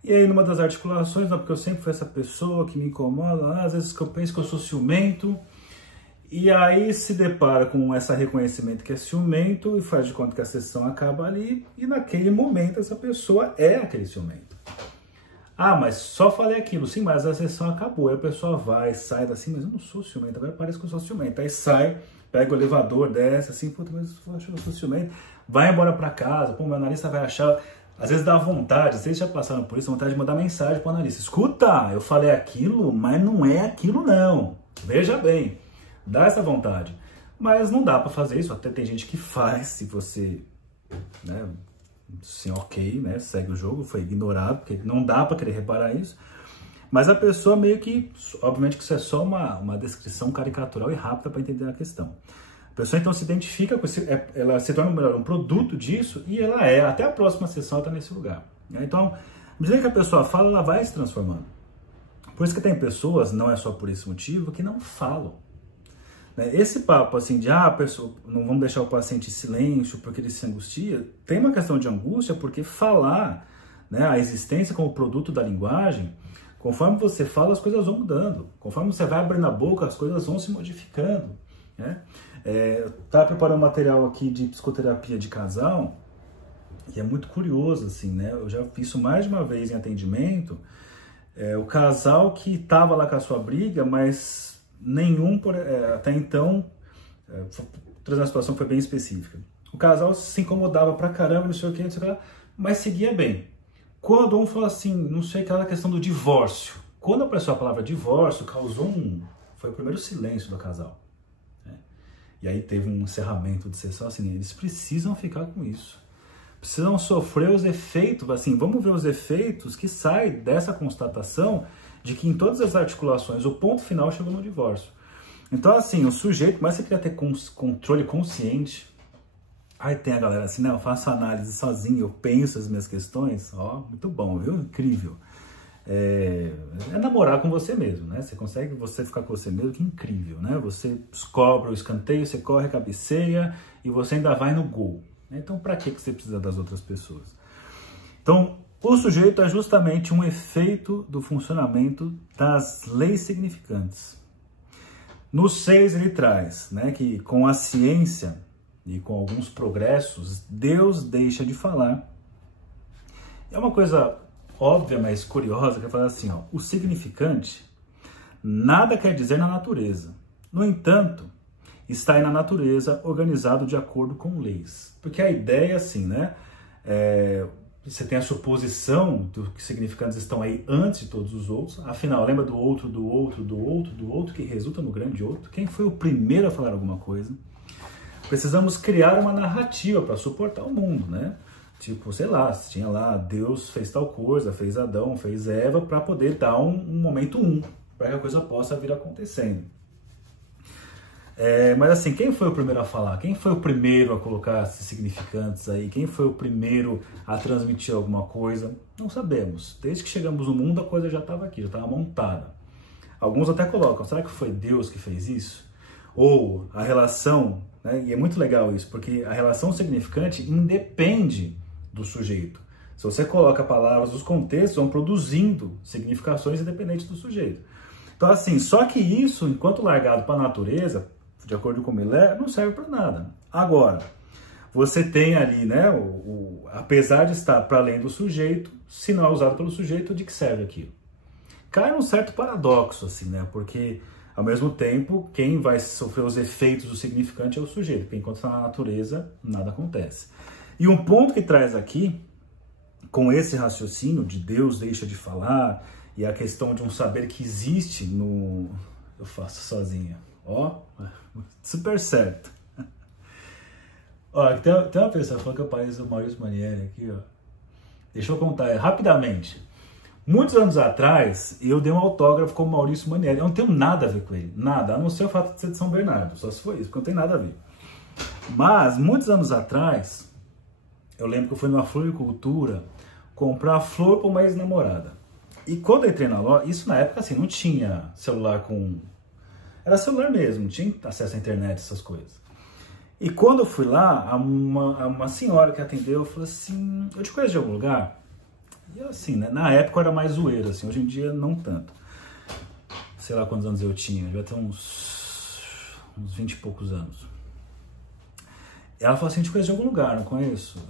E aí, numa das articulações, porque eu sempre fui essa pessoa que me incomoda, às vezes que eu penso que eu sou ciumento, e aí se depara com esse reconhecimento que é ciumento e faz de conta que a sessão acaba ali, e naquele momento essa pessoa é aquele ciumento. Ah, mas só falei aquilo. Sim, mas a sessão acabou. Aí a pessoa vai, sai assim, mas eu não sou ciumento, agora parece que eu sou ciumento. Aí sai, pega o elevador, desce assim, puta, mas eu sou ciumento. Vai embora pra casa, pô, meu analista vai achar... Às vezes dá vontade, vocês já passaram por isso, vontade de mandar mensagem pro analista. Escuta, eu falei aquilo, mas não é aquilo não. Veja bem, dá essa vontade. Mas não dá para fazer isso, até tem gente que faz, se você, né, sim, ok, né, segue o jogo, foi ignorado, porque não dá para querer reparar isso. Mas a pessoa meio que, obviamente que isso é só uma descrição caricatural e rápida para entender a questão. A pessoa então se identifica com esse, ela se torna melhor um produto disso e ela até a próxima sessão está nesse lugar. Então, à medida que a pessoa fala, ela vai se transformando. Por isso que tem pessoas, não é só por esse motivo, que não falam. Esse papo assim de, pessoa, não vamos deixar o paciente em silêncio porque ele se angustia, tem uma questão de angústia porque falar, né, a existência como produto da linguagem, conforme você fala, as coisas vão mudando. Conforme você vai abrindo a boca, as coisas vão se modificando, né? Tá preparando material aqui de psicoterapia de casal e é muito curioso assim, né? Eu já fiz isso mais de uma vez em atendimento. O casal que estava lá com a sua briga, mas nenhum até então, trazendo a situação foi bem específica. O casal se incomodava pra caramba, não sei o que, mas seguia bem. Quando um falou assim, não sei, aquela questão do divórcio. Quando apareceu a palavra divórcio, causou foi o primeiro silêncio do casal. E aí teve um encerramento de sessão, assim, eles precisam ficar com isso. Precisam sofrer os efeitos, assim, vamos ver os efeitos que saem dessa constatação de que em todas as articulações o ponto final chegou no divórcio. Então, assim, o sujeito, mas você queria ter controle consciente, aí tem a galera assim, né, eu faço análise sozinho, eu penso as minhas questões, ó, muito bom, viu? Incrível. É namorar com você mesmo, né? Você ficar com você mesmo, que incrível, né? Você descobre o escanteio, você corre, cabeceia e você ainda vai no gol. Então, para que você precisa das outras pessoas? Então, o sujeito é justamente um efeito do funcionamento das leis significantes. No 6 ele traz, né, que com a ciência e com alguns progressos, Deus deixa de falar. É uma coisa óbvia, mas curiosa, que é falar assim, ó, o significante nada quer dizer na natureza. No entanto, está aí na natureza organizado de acordo com leis. Porque a ideia é assim, né? Você tem a suposição do que significantes estão aí antes de todos os outros. Afinal, lembra do outro, do outro, do outro, do outro, que resulta no grande outro? Quem foi o primeiro a falar alguma coisa? Precisamos criar uma narrativa para suportar o mundo, né? Tipo, sei lá, tinha lá, Deus fez tal coisa, fez Adão, fez Eva, para poder dar um momento para que a coisa possa vir acontecendo. Mas assim, quem foi o primeiro a falar? Quem foi o primeiro a colocar esses significantes aí? Quem foi o primeiro a transmitir alguma coisa? Não sabemos. Desde que chegamos no mundo, a coisa já estava aqui, já estava montada. Alguns até colocam, será que foi Deus que fez isso? Ou a relação, né? E é muito legal isso, porque a relação significante independe do sujeito. Se você coloca palavras, os contextos vão produzindo significações independentes do sujeito. Então assim, só que isso, enquanto largado para a natureza, de acordo com Miller, não serve para nada. Agora, você tem ali, né, apesar de estar para além do sujeito, se não é usado pelo sujeito, de que serve aquilo? Cai num certo paradoxo, assim, né, porque ao mesmo tempo, quem vai sofrer os efeitos do significante é o sujeito, porque enquanto está na natureza, nada acontece. E um ponto que traz aqui, com esse raciocínio de Deus deixa de falar, e a questão de um saber que existe no... Eu faço sozinha. Ó, super certo. Ó, tem uma pessoa falando que eu pareço o Maurício Manieri aqui, ó. Deixa eu contar rapidamente. Muitos anos atrás, eu dei um autógrafo com o Maurício Manieri. Eu não tenho nada a ver com ele, nada, a não ser o fato de ser de São Bernardo, só se foi isso, porque não tem nada a ver. Mas, muitos anos atrás, eu lembro que eu fui numa floricultura comprar flor para uma ex-namorada. E quando eu entrei na loja, isso na época assim, não tinha celular com... Era celular mesmo, não tinha acesso à internet, essas coisas. E quando eu fui lá, uma senhora que atendeu falou assim, eu te conheço de algum lugar? E eu assim, né, na época eu era mais zoeiro, assim, hoje em dia não tanto. Sei lá quantos anos eu tinha, já tem uns 20 e poucos anos. Ela falou assim, te conheço de algum lugar, não conheço?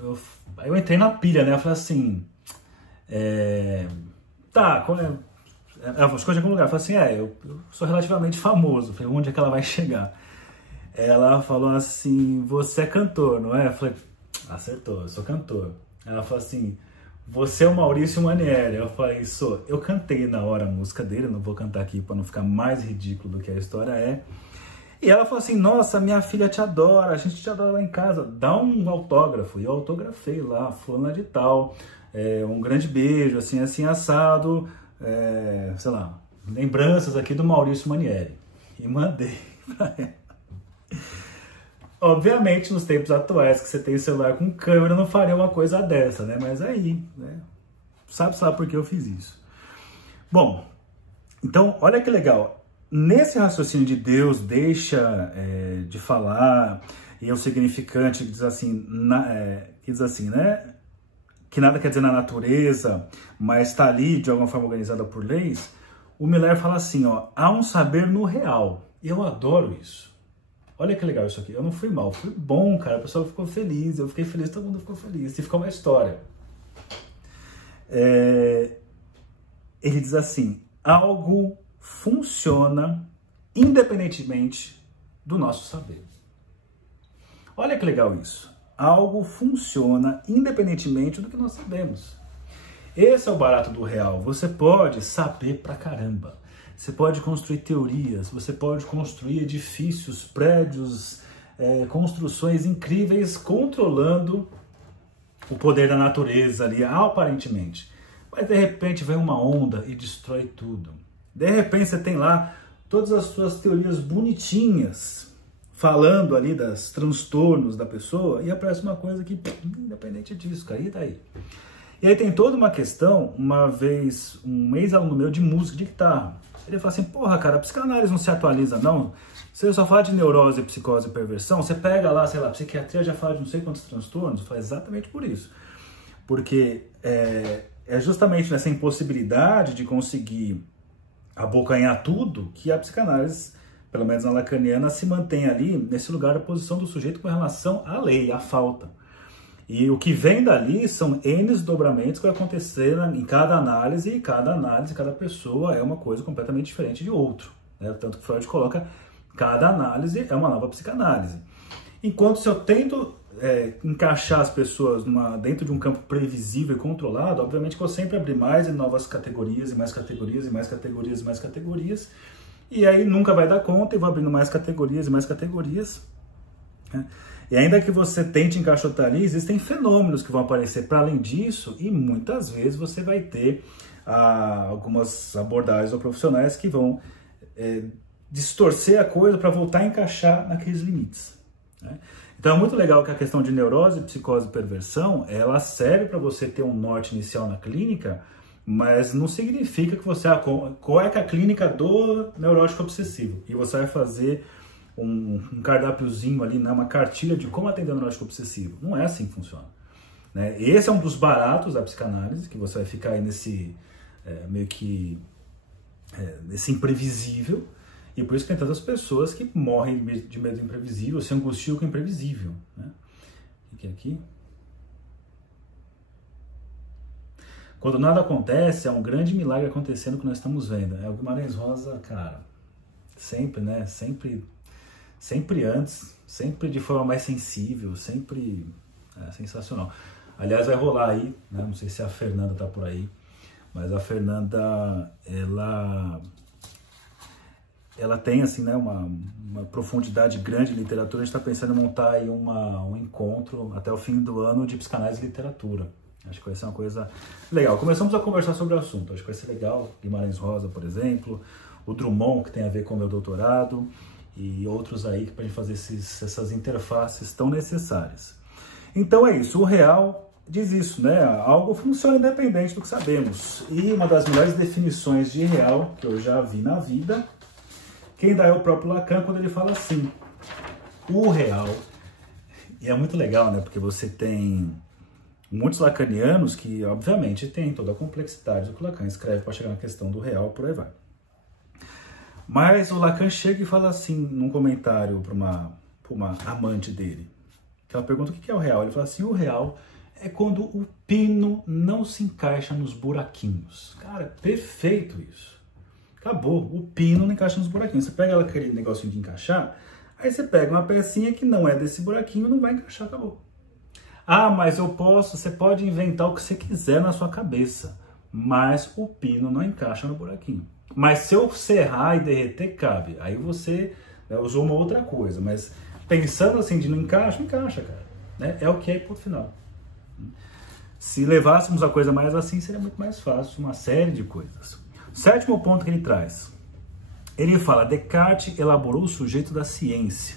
Aí eu entrei na pilha, né, eu falei assim, tá, ela escolhe algum lugar. Eu falei assim, eu sou relativamente famoso. Eu falei, onde é que ela vai chegar? Ela falou assim, você é cantor, não é? Eu falei, acertou, eu sou cantor. Ela falou assim, você é o Maurício Manieri. Eu falei, sou. Eu cantei na hora a música dele, não vou cantar aqui para não ficar mais ridículo do que a história é. E ela falou assim, nossa, minha filha te adora, a gente te adora lá em casa, dá um autógrafo. E eu autografei lá, fulana de tal, um grande beijo, assim, assim, assado, sei lá, lembranças aqui do Maurício Manieri. E mandei pra ela. Obviamente, nos tempos atuais que você tem celular com câmera, não faria uma coisa dessa, né? Mas aí, né? Sabe por que eu fiz isso. Bom, então, olha que legal. Nesse raciocínio de Deus deixa de falar, e o significante diz assim, né? Que nada quer dizer na natureza, mas está ali de alguma forma organizada por leis. O Miller fala assim, ó, há um saber no real. Eu adoro isso. Olha que legal isso aqui. Eu não fui mal, fui bom, cara. O pessoal ficou feliz, eu fiquei feliz, todo mundo ficou feliz. E ficou uma história. Ele diz assim, algo funciona independentemente do nosso saber. Olha que legal isso. Algo funciona independentemente do que nós sabemos. Esse é o barato do real. Você pode saber pra caramba. Você pode construir teorias, você pode construir edifícios, prédios, construções incríveis, controlando o poder da natureza ali, aparentemente. Mas de repente vem uma onda e destrói tudo. De repente você tem lá todas as suas teorias bonitinhas, falando ali dos transtornos da pessoa, e aparece uma coisa que, independente disso, cara, e daí? E aí tem toda uma questão, uma vez, um ex-aluno meu de música, de guitarra, ele fala assim, porra, cara, a psicanálise não se atualiza, não? Você só fala de neurose, psicose e perversão, você pega lá, sei lá, a psiquiatria já fala de não sei quantos transtornos, faz exatamente por isso. Porque é justamente nessa impossibilidade de conseguir abocanhar tudo que a psicanálise, pelo menos na lacaniana, se mantém ali nesse lugar da posição do sujeito com relação à lei, à falta. E o que vem dali são N desdobramentos que vai acontecer em cada análise, cada pessoa é uma coisa completamente diferente de outro. Né? Tanto que Freud coloca, cada análise é uma nova psicanálise. Enquanto se eu tento encaixar as pessoas dentro de um campo previsível e controlado, obviamente que eu sempre abrir mais em novas categorias, e mais categorias, e mais categorias, e mais categorias, e aí nunca vai dar conta, e vou abrindo mais categorias e mais categorias, né? E ainda que você tente encaixotar ali, existem fenômenos que vão aparecer para além disso, e muitas vezes você vai ter algumas abordagens ou profissionais que vão distorcer a coisa para voltar a encaixar naqueles limites, né? Então é muito legal que a questão de neurose, psicose e perversão, ela serve para você ter um norte inicial na clínica, mas não significa que você, qual é a clínica do neurótico obsessivo, e você vai fazer um cardápiozinho ali, né, uma cartilha de como atender o neurótico obsessivo. Não é assim que funciona, né? Esse é um dos baratos da psicanálise, que você vai ficar aí nesse meio que nesse imprevisível, e por isso que tem tantas pessoas que morrem de medo do imprevisível, se angustiam com o imprevisível, né? O que é aqui? Quando nada acontece, é um grande milagre acontecendo que nós estamos vendo. O Guimarães Rosa, cara, sempre, né? Sempre antes, sempre de forma mais sensível, sempre sensacional. Aliás, vai rolar aí, né? Não sei se a Fernanda tá por aí, mas a Fernanda, ela tem assim, né, uma profundidade grande em literatura. A gente está pensando em montar aí um encontro até o fim do ano de psicanálise e literatura. Acho que vai ser uma coisa legal. Começamos a conversar sobre o assunto, acho que vai ser legal. Guimarães Rosa, por exemplo, o Drummond, que tem a ver com o meu doutorado, e outros aí para a gente fazer essas interfaces tão necessárias. Então é isso, o real diz isso, né? Algo funciona independente do que sabemos. E uma das melhores definições de real que eu já vi na vida, quem dá é o próprio Lacan, quando ele fala assim, o real, e é muito legal, né? Porque você tem muitos lacanianos que, obviamente, tem toda a complexidade do que o Lacan escreve para chegar na questão do real, por aí vai. Mas o Lacan chega e fala assim, num comentário para uma amante dele, que ela pergunta o que é o real. Ele fala assim, o real é quando o pino não se encaixa nos buraquinhos. Cara, perfeito isso. Acabou, o pino não encaixa nos buraquinhos. Você pega aquele negocinho de encaixar, aí você pega uma pecinha que não é desse buraquinho, não vai encaixar, acabou. Ah, mas você pode inventar o que você quiser na sua cabeça, mas o pino não encaixa no buraquinho. Mas se eu serrar e derreter, cabe. Aí você usou uma outra coisa, mas pensando assim de não encaixa, encaixa, cara. Né? É o que é ponto final. Se levássemos a coisa mais assim, seria muito mais fácil, uma série de coisas. Sétimo ponto que ele traz. Ele fala, Descartes elaborou o sujeito da ciência.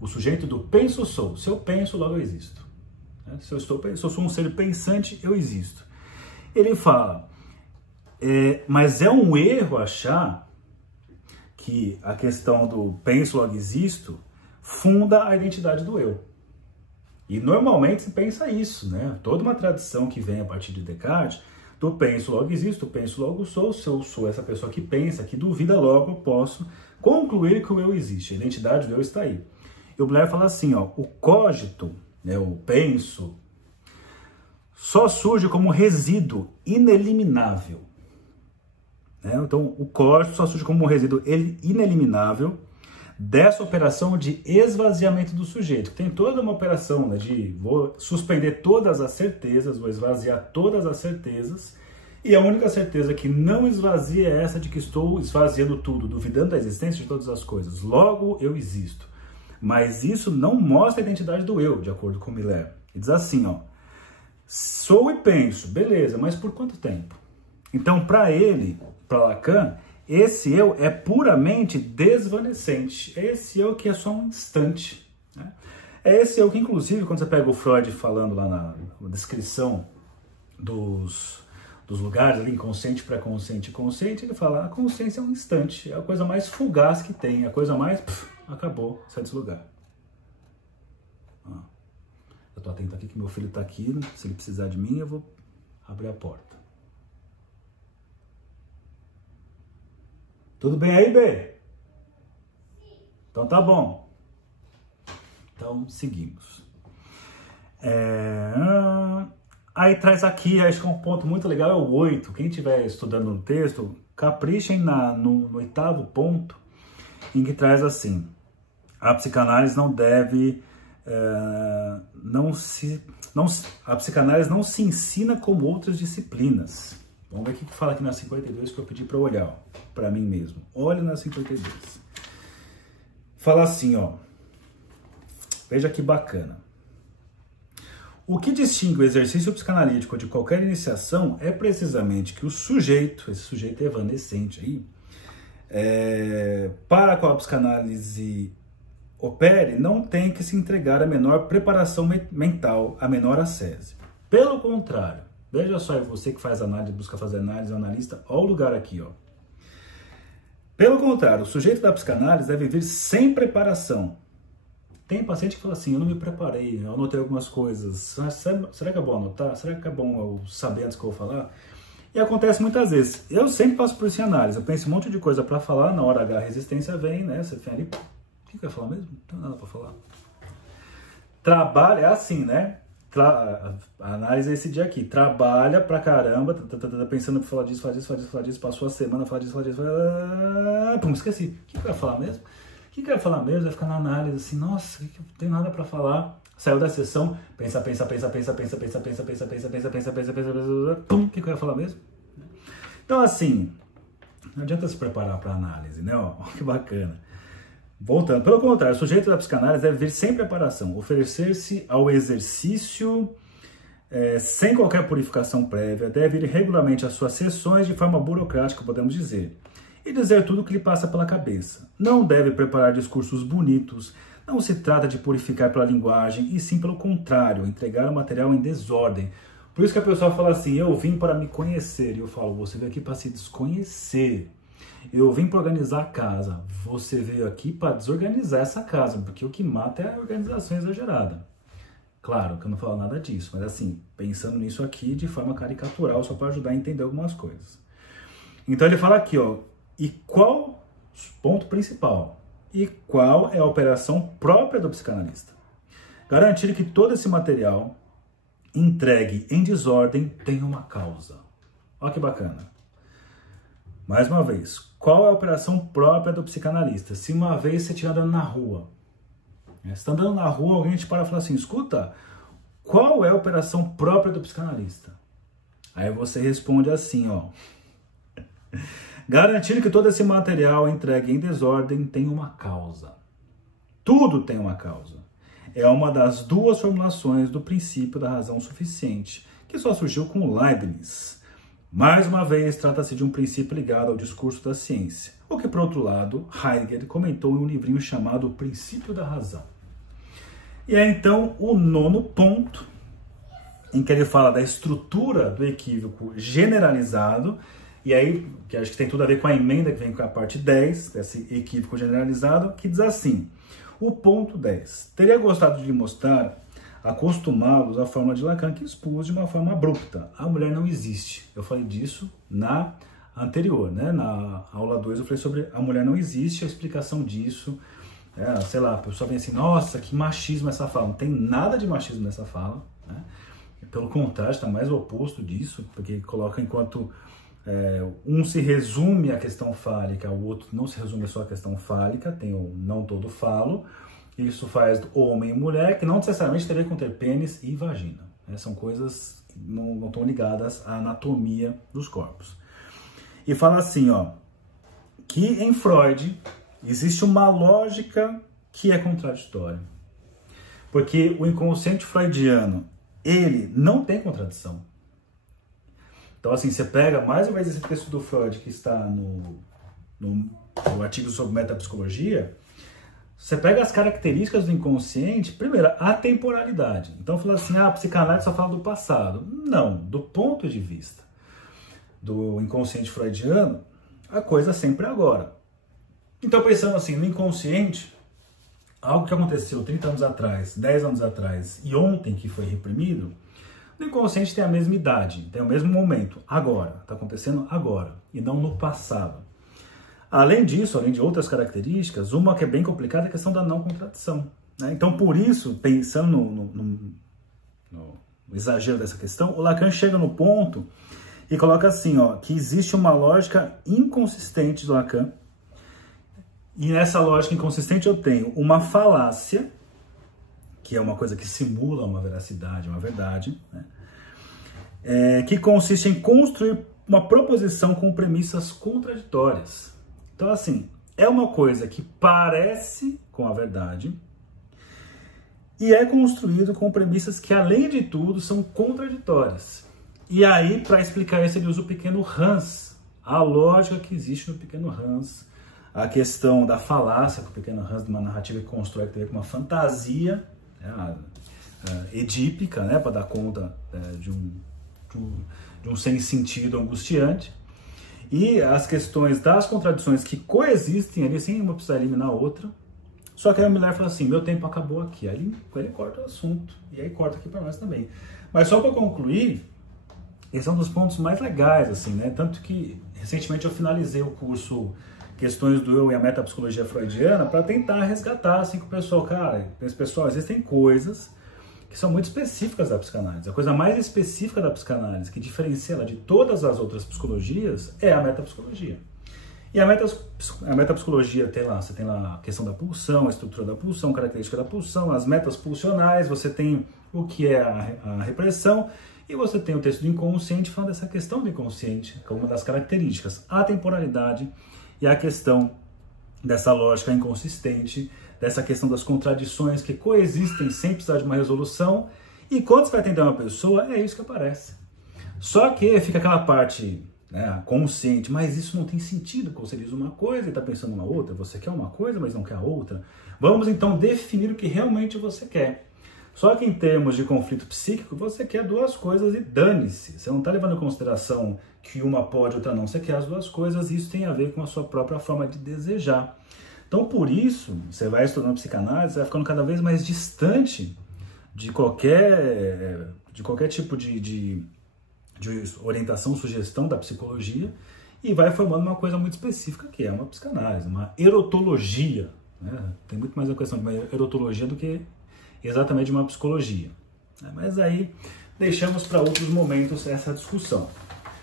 O sujeito do penso sou. Se eu penso, logo eu existo. Se eu sou um ser pensante, eu existo. Ele fala, mas é um erro achar que a questão do penso, logo existo, funda a identidade do eu. E normalmente se pensa isso, né? Toda uma tradição que vem a partir de Descartes, do penso, logo existo, penso, logo sou. Se eu sou essa pessoa que pensa, que duvida, logo eu posso concluir que o eu existe. A identidade do eu está aí. E o Blair fala assim, ó, o cogito, né, o penso, só surge como resíduo ineliminável. Né? Então, o cogito só surge como um resíduo ineliminável dessa operação de esvaziamento do sujeito. Tem toda uma operação, né, de vou suspender todas as certezas, vou esvaziar todas as certezas, e a única certeza que não esvazia é essa de que estou esvaziando tudo, duvidando da existência de todas as coisas. Logo, eu existo. Mas isso não mostra a identidade do eu, de acordo com Miller. Ele diz assim, ó, sou e penso, beleza, mas por quanto tempo? Então, para ele, para Lacan, esse eu é puramente desvanecente. É esse eu que é só um instante. Né? É esse eu que, inclusive, quando você pega o Freud falando lá na descrição dos lugares, ali, inconsciente, pré-consciente e consciente, ele fala, a consciência é um instante, é a coisa mais fugaz que tem, a coisa mais... acabou, sai desse lugar. Eu tô atento aqui que meu filho tá aqui, se ele precisar de mim, eu vou abrir a porta. Tudo bem aí, B? Então tá bom. Então, seguimos. Aí traz aqui, acho que um ponto muito legal é o 8. Quem estiver estudando no texto, caprichem no 8º ponto, em que traz assim, a psicanálise não deve... a psicanálise não se ensina como outras disciplinas. Vamos ver o que fala aqui na 52 que eu pedi para olhar, para mim mesmo. Olha na 52. Fala assim, ó. Veja que bacana. O que distingue o exercício psicanalítico de qualquer iniciação é precisamente que o sujeito, esse sujeito evanescente aí, para a qual a psicanálise opere, não tem que se entregar a menor preparação mental, a menor ascese. Pelo contrário, veja só, você que faz análise, busca fazer análise, analista, olha o lugar aqui, ó. Pelo contrário, o sujeito da psicanálise deve vir sem preparação. Tem paciente que fala assim, eu não me preparei, eu anotei algumas coisas. Será que é bom anotar? Será que é bom eu saber antes que eu vou falar? E acontece muitas vezes. Eu sempre passo por isso em análise. Eu penso um monte de coisa para falar, na hora H a resistência vem, né? Você vem ali, o que eu ia falar mesmo? Não tem nada para falar. Trabalha, é assim, né? A análise é esse dia aqui. Trabalha pra caramba, pensando que falar disso, falar disso, passou a semana, falar disso, pum, esqueci. O que eu ia falar mesmo? O que eu ia falar mesmo? Vai ficar na análise assim, nossa, não tem nada pra falar. Saiu da sessão, pensa, pum, o que eu ia falar mesmo? Então, assim, não adianta se preparar pra análise, né? Ó, que bacana. Voltando, pelo contrário, o sujeito da psicanálise deve vir sem preparação, oferecer-se ao exercício sem qualquer purificação prévia, deve ir regularmente às suas sessões de forma burocrática, podemos dizer, e dizer tudo o que lhe passa pela cabeça. Não deve preparar discursos bonitos, não se trata de purificar pela linguagem, e sim pelo contrário, entregar o material em desordem. Por isso que a pessoa fala assim, eu vim para me conhecer, e eu falo, você veio aqui para se desconhecer. Eu vim para organizar a casa, você veio aqui para desorganizar essa casa, porque o que mata é a organização exagerada. Claro que eu não falo nada disso, mas assim, pensando nisso aqui de forma caricatural, só para ajudar a entender algumas coisas. Então ele fala aqui, ó, e qual, ponto principal, e qual é a operação própria do psicanalista? Garantir que todo esse material entregue em desordem tem uma causa. Olha que bacana. Mais uma vez, qual é a operação própria do psicanalista? Se uma vez você estiver andando na rua, você está andando na rua, alguém te para e fala assim, escuta, qual é a operação própria do psicanalista? Aí você responde assim, ó. Garantindo que todo esse material entregue em desordem tem uma causa. Tudo tem uma causa. É uma das duas formulações do princípio da razão suficiente, que só surgiu com Leibniz. Mais uma vez, trata-se de um princípio ligado ao discurso da ciência, o que, por outro lado, Heidegger comentou em um livrinho chamado O Princípio da Razão. E é então o 9º ponto, em que ele fala da estrutura do equívoco generalizado, e aí, que acho que tem tudo a ver com a emenda que vem com a parte 10, desse equívoco generalizado, que diz assim, o ponto 10, teria gostado de lhe mostrar, acostumá-los à forma de Lacan que expus de uma forma abrupta. A mulher não existe. Eu falei disso na anterior, né? Na aula 2 eu falei sobre a mulher não existe, a explicação disso, sei lá, a pessoa vem assim, nossa, que machismo essa fala. Não tem nada de machismo nessa fala, né? Pelo contrário, está mais o oposto disso, porque coloca enquanto um se resume à questão fálica, o outro não se resume só à questão fálica, tem o não todo falo. Isso faz homem e mulher, que não necessariamente teria que ter pênis e vagina. São coisas que não estão ligadas à anatomia dos corpos. E fala assim, ó, que em Freud existe uma lógica que é contraditória. Porque o inconsciente freudiano, ele não tem contradição. Então, assim, você pega mais uma vez esse texto do Freud que está no artigo sobre metapsicologia, você pega as características do inconsciente, primeiro, a temporalidade. Então, fala assim, a psicanálise só fala do passado. Não, do ponto de vista do inconsciente freudiano, a coisa sempre é agora. Então, pensando assim, no inconsciente, algo que aconteceu 30 anos atrás, 10 anos atrás e ontem que foi reprimido, no inconsciente tem a mesma idade, tem o mesmo momento, agora, está acontecendo agora e não no passado. Além disso, além de outras características, uma que é bem complicada é a questão da não contradição, né? Então, por isso, pensando no exagero dessa questão, o Lacan chega no ponto e coloca assim, ó, que existe uma lógica inconsistente do Lacan, e nessa lógica inconsistente eu tenho uma falácia, que é uma coisa que simula uma veracidade, uma verdade, né? Que consiste em construir uma proposição com premissas contraditórias. Então, assim, é uma coisa que parece com a verdade e é construído com premissas que, além de tudo, são contraditórias. E aí, para explicar isso, ele usa o pequeno Hans, a lógica que existe no pequeno Hans, a questão da falácia que o pequeno Hans, de uma narrativa que constrói, que tem a ver com uma fantasia edípica, né, para dar conta de um sem sentido angustiante. E as questões das contradições que coexistem ali, sem uma precisar eliminar a outra. Só que aí o Miller fala assim, meu tempo acabou aqui. Aí ele corta o assunto. E aí corta aqui para nós também. Mas só para concluir, esse é um dos pontos mais legais, assim, né? Tanto que recentemente eu finalizei o curso Questões do Eu e a Metapsicologia Freudiana para tentar resgatar, assim, com o pessoal. Cara, pessoal, existem coisas que são muito específicas da psicanálise. A coisa mais específica da psicanálise, que diferencia ela de todas as outras psicologias, é a metapsicologia. E a metapsicologia você tem lá a questão da pulsão, a estrutura da pulsão, característica da pulsão, as metas pulsionais, você tem o que é a repressão, e você tem o texto do inconsciente falando dessa questão do inconsciente, como uma das características, a temporalidade e a questão dessa lógica inconsistente, dessa questão das contradições que coexistem sem precisar de uma resolução, e quando você vai atender uma pessoa, é isso que aparece. Só que fica aquela parte, né, consciente, mas isso não tem sentido, porque você diz uma coisa e está pensando uma outra, você quer uma coisa, mas não quer a outra. Vamos então definir o que realmente você quer. Só que em termos de conflito psíquico, você quer duas coisas e dane-se. Você não está levando em consideração que uma pode, outra não. Você quer as duas coisas e isso tem a ver com a sua própria forma de desejar. Então, por isso, você vai estudando psicanálise, você vai ficando cada vez mais distante de qualquer tipo de orientação, sugestão da psicologia e vai formando uma coisa muito específica, que é uma psicanálise, uma erotologia, né? Tem muito mais a questão de uma erotologia do que exatamente de uma psicologia. Mas aí deixamos para outros momentos essa discussão.